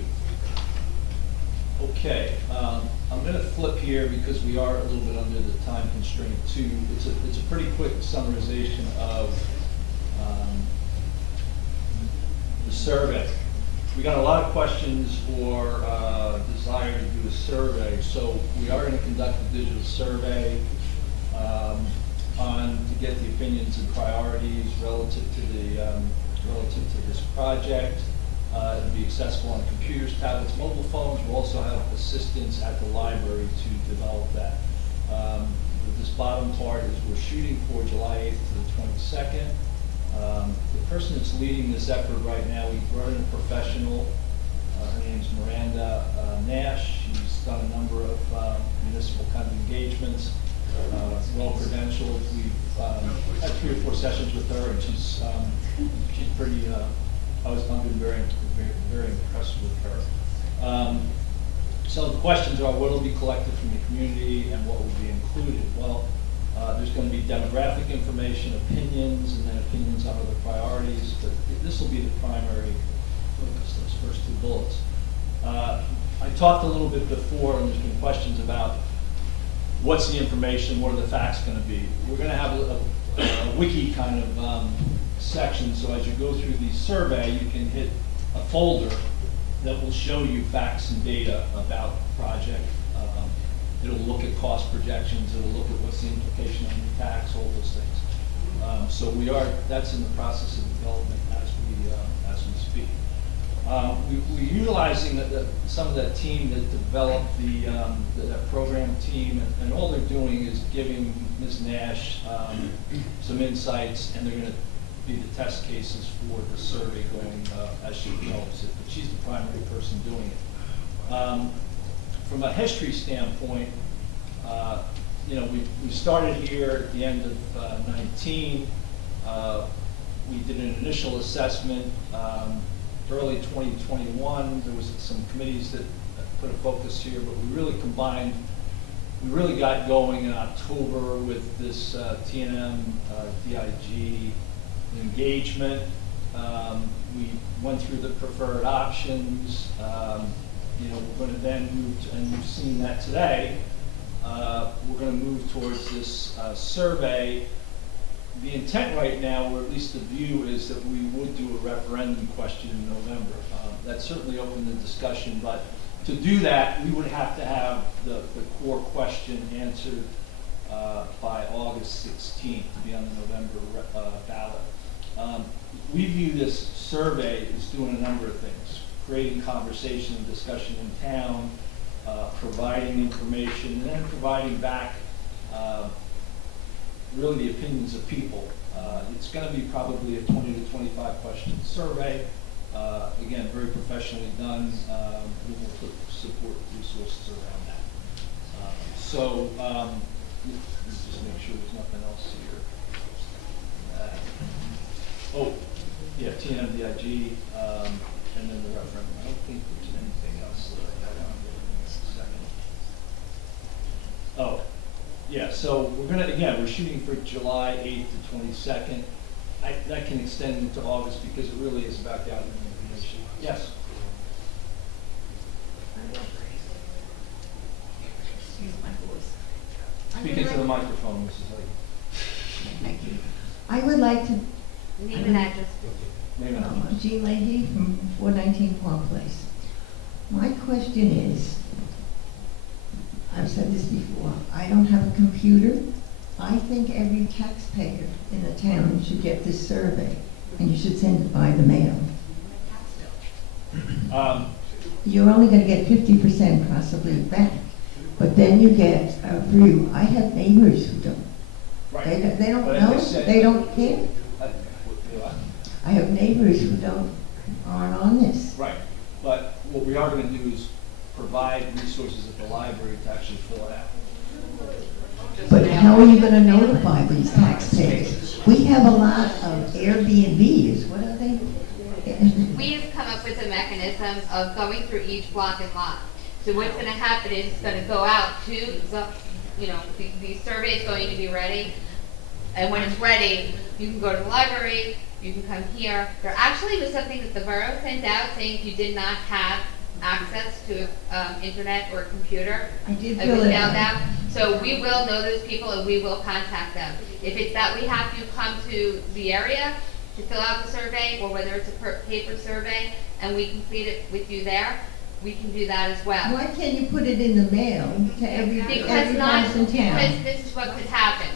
Okay, I'm going to flip here because we are a little bit under the time constraint too. It's a pretty quick summarization of the survey. We got a lot of questions or desire to do a survey, so we are going to conduct a digital survey to get the opinions and priorities relative to this project. It'll be accessible on computers, tablets, mobile phones. We'll also have assistance at the library to develop that. This bottom part is we're shooting for July 8th to the 22nd. The person that's leading this effort right now, we brought in a professional. Her name's Miranda Nash. She's done a number of municipal kind of engagements, well credentialed. We've had 3 or 4 sessions with her, and she's pretty. I've been very impressed with her. So the questions are, what will be collected from the community and what will be included? Well, there's going to be demographic information, opinions, and then opinions on other priorities, but this will be the primary focus, those first 2 bullets. I talked a little bit before, and there's been questions about what's the information, what are the facts going to be. We're going to have a wiki kind of section, so as you go through the survey, you can hit a folder that will show you facts and data about the project. It'll look at cost projections, it'll look at what's the implication on the tax, all those things. So that's in the process of development as we speak. We're utilizing some of that team that developed that program team, and all they're doing is giving Ms. Nash some insights, and they're going to be the test cases for the survey going as she develops it, but she's the primary person doing it. From a history standpoint, we started here at the end of 19. We did an initial assessment early 2021. There was some committees that put a focus here, but we really got going in October with this T&M DIG engagement. We went through the preferred options. We're going to then move to, and you've seen that today, we're going to move towards this survey. The intent right now, or at least the view, is that we would do a referendum question in November. That's certainly open to discussion, but to do that, we would have to have the core question answered by August 16th to be on the November ballot. We view this survey as doing a number of things: creating conversation and discussion in town, providing information, and then providing back really the opinions of people. It's going to be probably a 20 to 25 question survey. Again, very professionally done. We will put support resources around that. just make sure there's nothing else here. Oh, yeah, TNMDIG, and then the referendum. I don't think there's anything else that I got on there in just a second. Oh, yeah, so we're gonna, again, we're shooting for July 8th to 22nd. That can extend into August because it really is about gathering information. Yes? Excuse my voice. Speak into the microphone, Mrs. Lee. Thank you. I would like to, Name and address. Name and address. Jean Leahy from 419 Park Place. My question is, I've said this before, I don't have a computer. I think every taxpayer in the town should get this survey, and you should send it by the mail. You're only going to get 50% possibly back, but then you get a view. I have neighbors who don't. Right. They don't But know. as I said- They don't care. What? I have neighbors who aren't on this. Right, but what we are gonna do is provide resources at the library to actually fill it out. But how are you gonna notify these taxpayers? We have a lot of Airbnbs, what are they? We have come up with a mechanism of going through each block and lot. So what's gonna happen is it's gonna go out to the, the survey is going to be ready. And when it's ready, you can go to the library, you can come here. There actually was something that the borough sent out saying if you did not have access to internet or a computer, I did it was fill it mailed out. out. So we will know those people and we will contact them. If it's that we have to come to the area to fill out the survey, or whether it's a paper survey and we complete it with you there, we can do that as well. Why can't you put it in the mail to every Because house in town? because this is what could happen.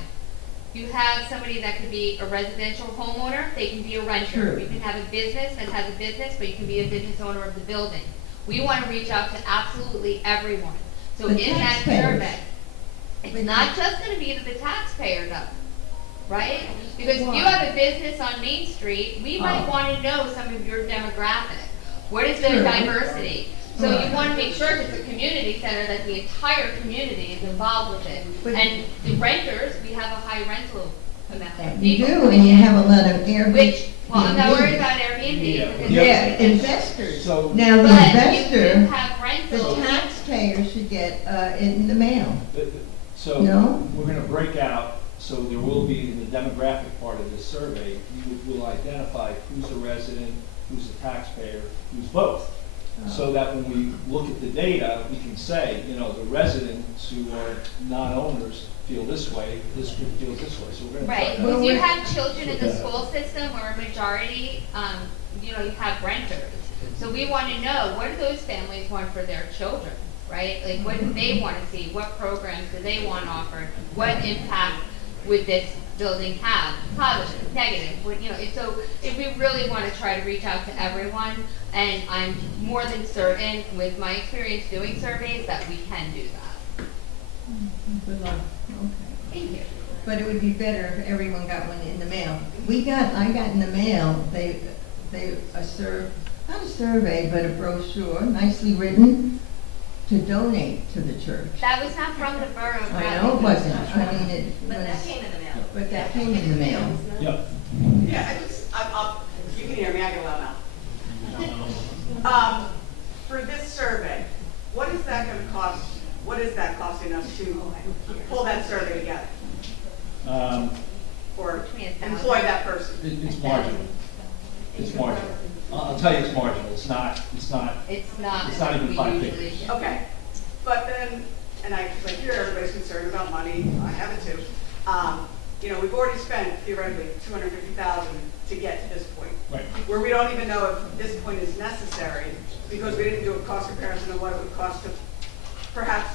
You have somebody that could be a residential homeowner, they can be a renter. True. You can have a business that has a business, but you can be a business owner of the building. We want to reach out to absolutely everyone. So The in that taxpayers. survey, it's not just going to be the taxpayer though, right? Because if you Why? have a business on Main Street, we might Oh. want to know some of your demographic. What is the True. diversity? So Right. you want to make sure if it's a community center that the entire community is involved with it. But- And the renters, we have a high rental amount. You People do, coming and you in, have a lot of Airbnb. Which, well, I'm not worried about Airbnb. Yeah. because Yeah, it's- investors. So- Now, the But you investor, do have the rentals. taxpayer should get it in the mail. So No? we're gonna break out, so there will be in the demographic part of this survey, will identify who's a resident, who's a taxpayer, who's both. So that when we look at the data, we can say, the residents who are non-owners feel this way, this group feels this way, so we're gonna try Right, that. because you have children in the school system where a majority, you have renters. So we want to know, what do those families want for their children, right? Like, what do they want to see? What programs do they want offered? What impact would this building have? Positive, negative, so if we really want to try to reach out to everyone, and I'm more than certain with my experience doing surveys that we can do that. Good luck. Okay. Thank you. But it would be better if everyone got one in the mail. I got in the mail, not a survey, but a brochure, nicely written, to donate to the church. That was not from the borough. I know it wasn't, I mean, it But that was, came in the mail. but that came in the mail. Yeah. Yeah, you can hear me, I get loud now. For this survey, what is that gonna cost, what is that costing us to pull that survey together? Or employ that person? It's marginal. It's marginal. I'll tell you it's marginal. It's not It's not. It's not even we 5 usually figures. do. Okay, but then, and I hear everybody's concerned about money, I have it too. We've already spent theoretically $250,000 to get to this point. Right. Where we don't even know if this point is necessary because we didn't do a cost comparison of what it would cost to perhaps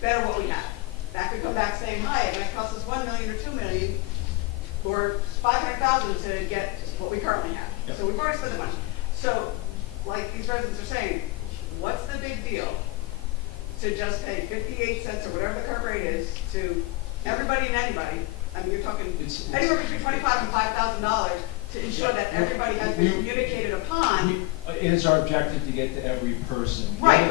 better what we have. That could come back saying, hi, it might cost us $1 million or $2 million or $500,000 to get what we currently have. Yep. So we've already spent the money. So, like these residents are saying, what's the big deal to just pay 58 cents or whatever the current rate is to everybody and anybody? I mean, you're talking anywhere between $25,000 and $5,000 to ensure that everybody has been communicated upon. It is our objective to get to every person. Right,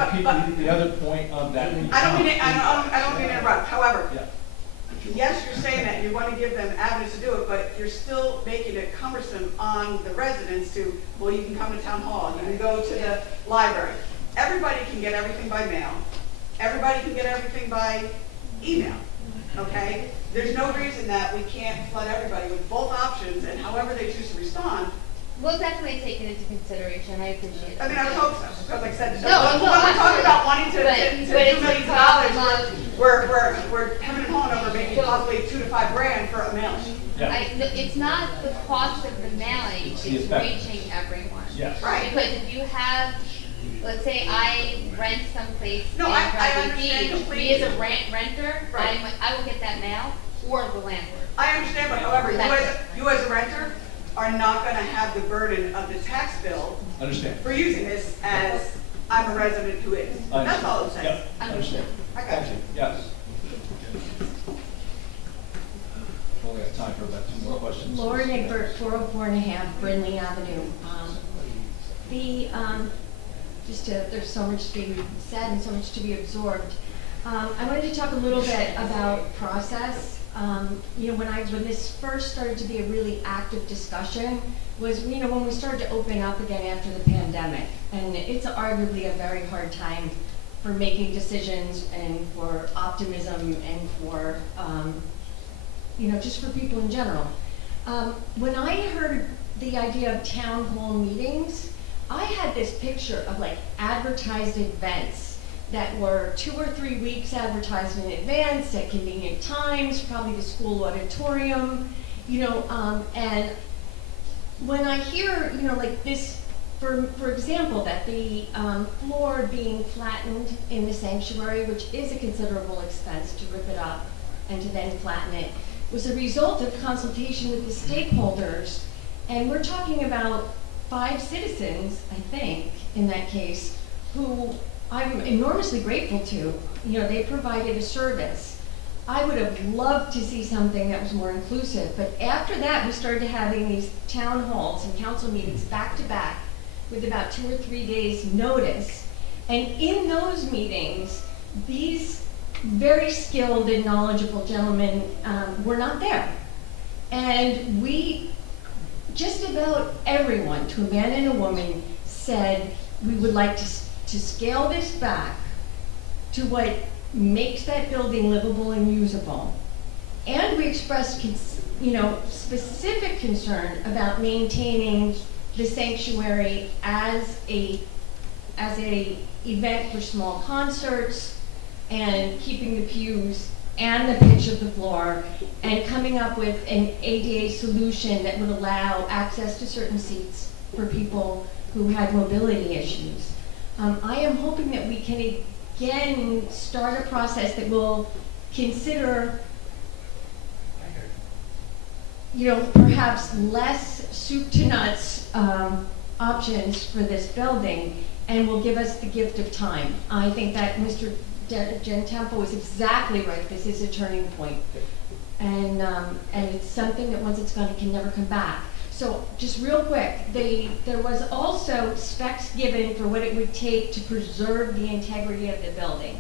The other point of that. I don't mean to interrupt. However, yes, you're saying that, you want to give them avenues to do it, but you're still making it cumbersome on the residents to, well, you can come to town hall, you can go to the library. Everybody can get everything by mail. Everybody can get everything by email, okay? There's no reason that we can't flood everybody with both options, and however they choose to respond. We'll definitely take it into consideration, I appreciate it. I mean, I would hope so, because like I said, No, when we're talking about wanting to but $2 it's million, a problem we're hemming and hawing over maybe possibly $2 to $5 grand for a mailing. It's not the cost of the mailing, It's it's the effect. reaching everyone. Yes. Right. Because if you have, let's say I rent someplace in No, I Bradley understand Beach, completely. me as a renter, Right. I will get that mail, or the landlord. I understand, but however, you as a renter are not gonna have the burden of the tax bill Understand. for using this as I'm a resident who is. That's all I'm saying. Yeah, understand. I got Thank you. you, yes. Only have time for about 2 more questions. Lauren Egbert, 404.5 Brindley Avenue. There's so much to be said and so much to be absorbed. I wanted to talk a little bit about process. When this first started to be a really active discussion was, when we started to open up again after the pandemic. And it's arguably a very hard time for making decisions and for optimism and for, just for people in general. When I heard the idea of town hall meetings, I had this picture of like advertised events that were 2 or 3 weeks advertised in advance at convenient times, probably the school auditorium, and when I hear, like this, for example, that the floor being flattened in the sanctuary, which is a considerable expense to rip it up and to then flatten it, was a result of consultation with the stakeholders. And we're talking about 5 citizens, I think, in that case, who I'm enormously grateful to. They provided a service. I would have loved to see something that was more inclusive, but after that, we started having these town halls and council meetings back to back with about 2 or 3 days notice. And in those meetings, these very skilled and knowledgeable gentlemen were not there. And just about everyone, to a man and a woman, said we would like to scale this back to what makes that building livable and usable. And we expressed, specific concern about maintaining the sanctuary as a event for small concerts and keeping the pews and the pitch of the floor and coming up with an ADA solution that would allow access to certain seats for people who had mobility issues. I am hoping that we can again start a process that will consider, perhaps less soup to nuts options for this building, and will give us the gift of time. I think that Mr. Gentempo is exactly right. This is a turning point. And it's something that once it's gone, it can never come back. So just real quick, there was also specs given for what it would take to preserve the integrity of the building.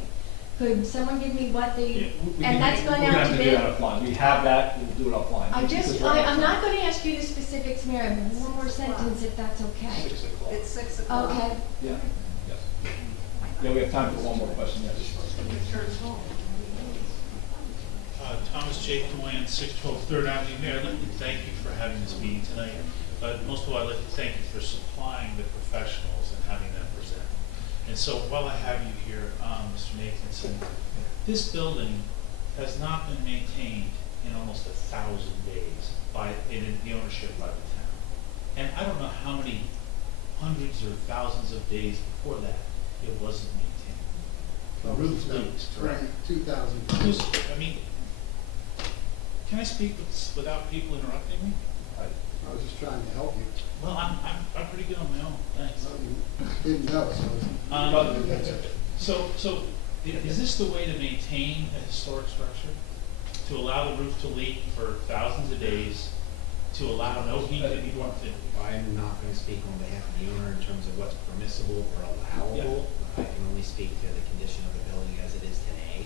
Could someone give me what and that's gone out to bid? We're going to have to do that offline. We have that, we'll do it offline. I'm not going to ask you the specifics, Mayor. I have one more sentence if that's okay. 6 o'clock. It's 6 o'clock. Okay. Yeah, yes. Yeah, we have time for one more question, yes. Thomas J. Cowan, 612 3rd Avenue. Mayor, I'd like to thank you for having this meeting tonight, but most of all, I'd like to thank you for supplying the professionals and having them present. And so while I have you here, Mr. Nathanson, this building has not been maintained in almost 1,000 days in the ownership by the town. And I don't know how many hundreds or thousands of days before that it wasn't maintained. The roof leaks, correct? 2000. Can I speak without people interrupting me? I was just trying to help you. Well, I'm pretty good on my own, thanks. Didn't know, So is this the way to maintain a historic structure? To allow the roof to leak for thousands of days, to allow no heat to be pumped in? I'm not going to speak on behalf of the owner in terms of what's permissible or allowable. I can only speak to the condition of the building as it is today.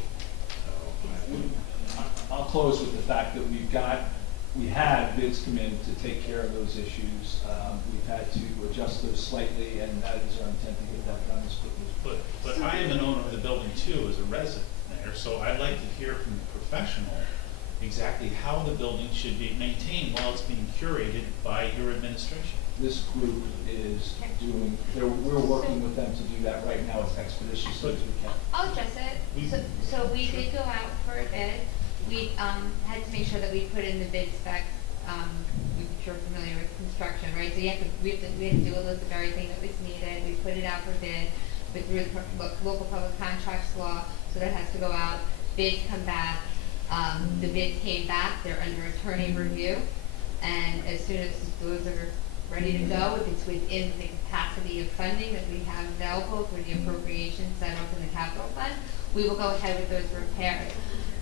So I'll close with the fact that we had bids come in to take care of those issues. We've had to adjust those slightly, and that is our intent to get that done as quickly as possible. But I am an owner of the building too, as a resident there, so I'd like to hear from the professional exactly how the building should be maintained while it's being curated by your administration. This group is we're working with them to do that right now as expeditiously as we can. I'll address it. So we did go out for a bid. We had to make sure that we put in the bid specs. If you're familiar with construction, right? So we had to do a list of everything that was needed. We put it out for bid, but through the local public contracts law, so that has to go out. Bids come back. The bids came back. They're under attorney review, and as soon as those are ready to go, if it's within the capacity of funding that we have available for the appropriations set up in the capital fund, we will go ahead with those repairs.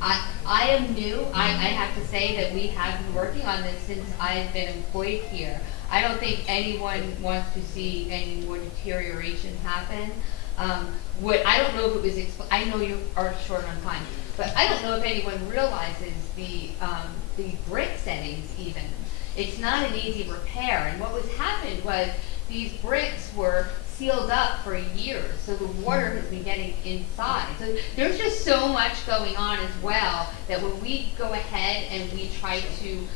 I am new. I have to say that we have been working on this since I've been employed here. I don't think anyone wants to see any more deterioration happen. I don't know if it was, I know you are short on time, but I don't know if anyone realizes the brick settings even. It's not an easy repair, and what was happened was these bricks were sealed up for years, so the water has been getting inside. So there's just so much going on as well that when we go ahead and we try to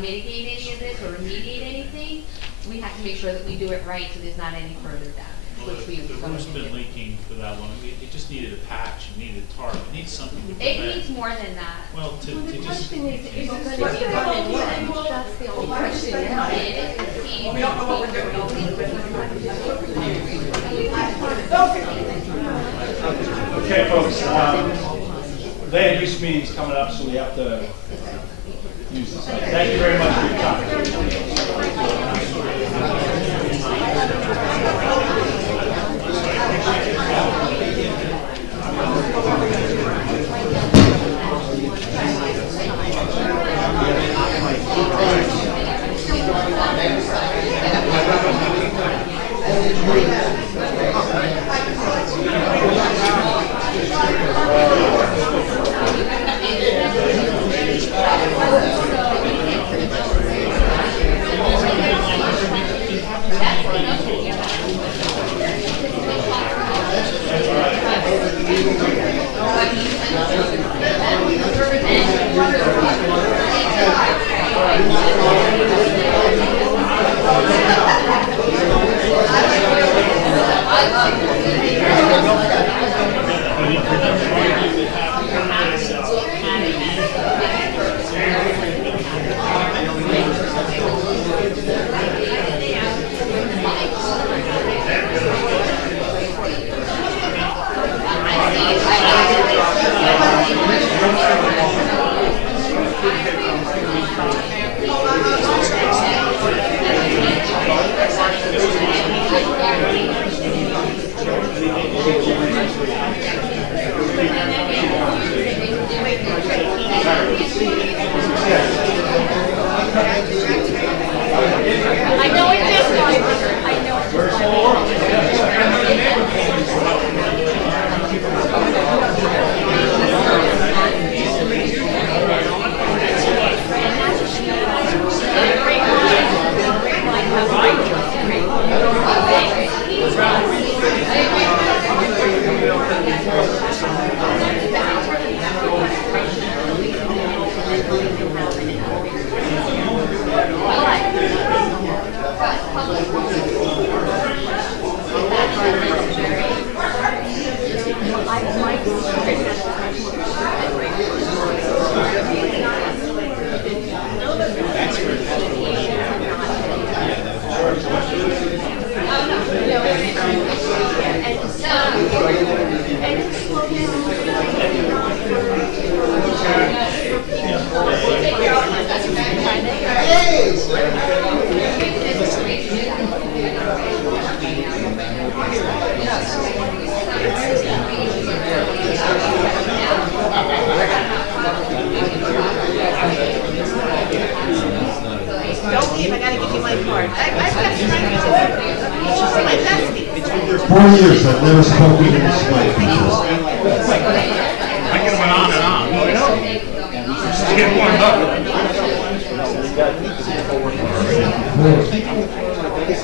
mitigate any of this or remediate anything, we have to make sure that we do it right so there's not any further damage. Well, the roof's been leaking for that long. It just needed a patch, it needed tarp, it needs something to prevent. It needs more than that. Well, to just. Question is it going to be permanent? That's the only question now. We don't know what we're doing. Okay, folks, land use meeting's coming up, so we have to use this. Thank you very much for your time. Don't leave, I gotta give you my card. I've got strangers in here. She's my bestie. It's been here 4 years, I've never spoken to this mic before. I could have went on and on.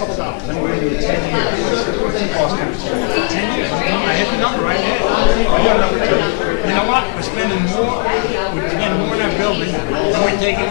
couple dollars. Then we're gonna do it 10 years. What's the cost gonna be? 10 years. I hit the number right there. I got number 2. You know what? We're spending more. We're spending more in that building than we're taking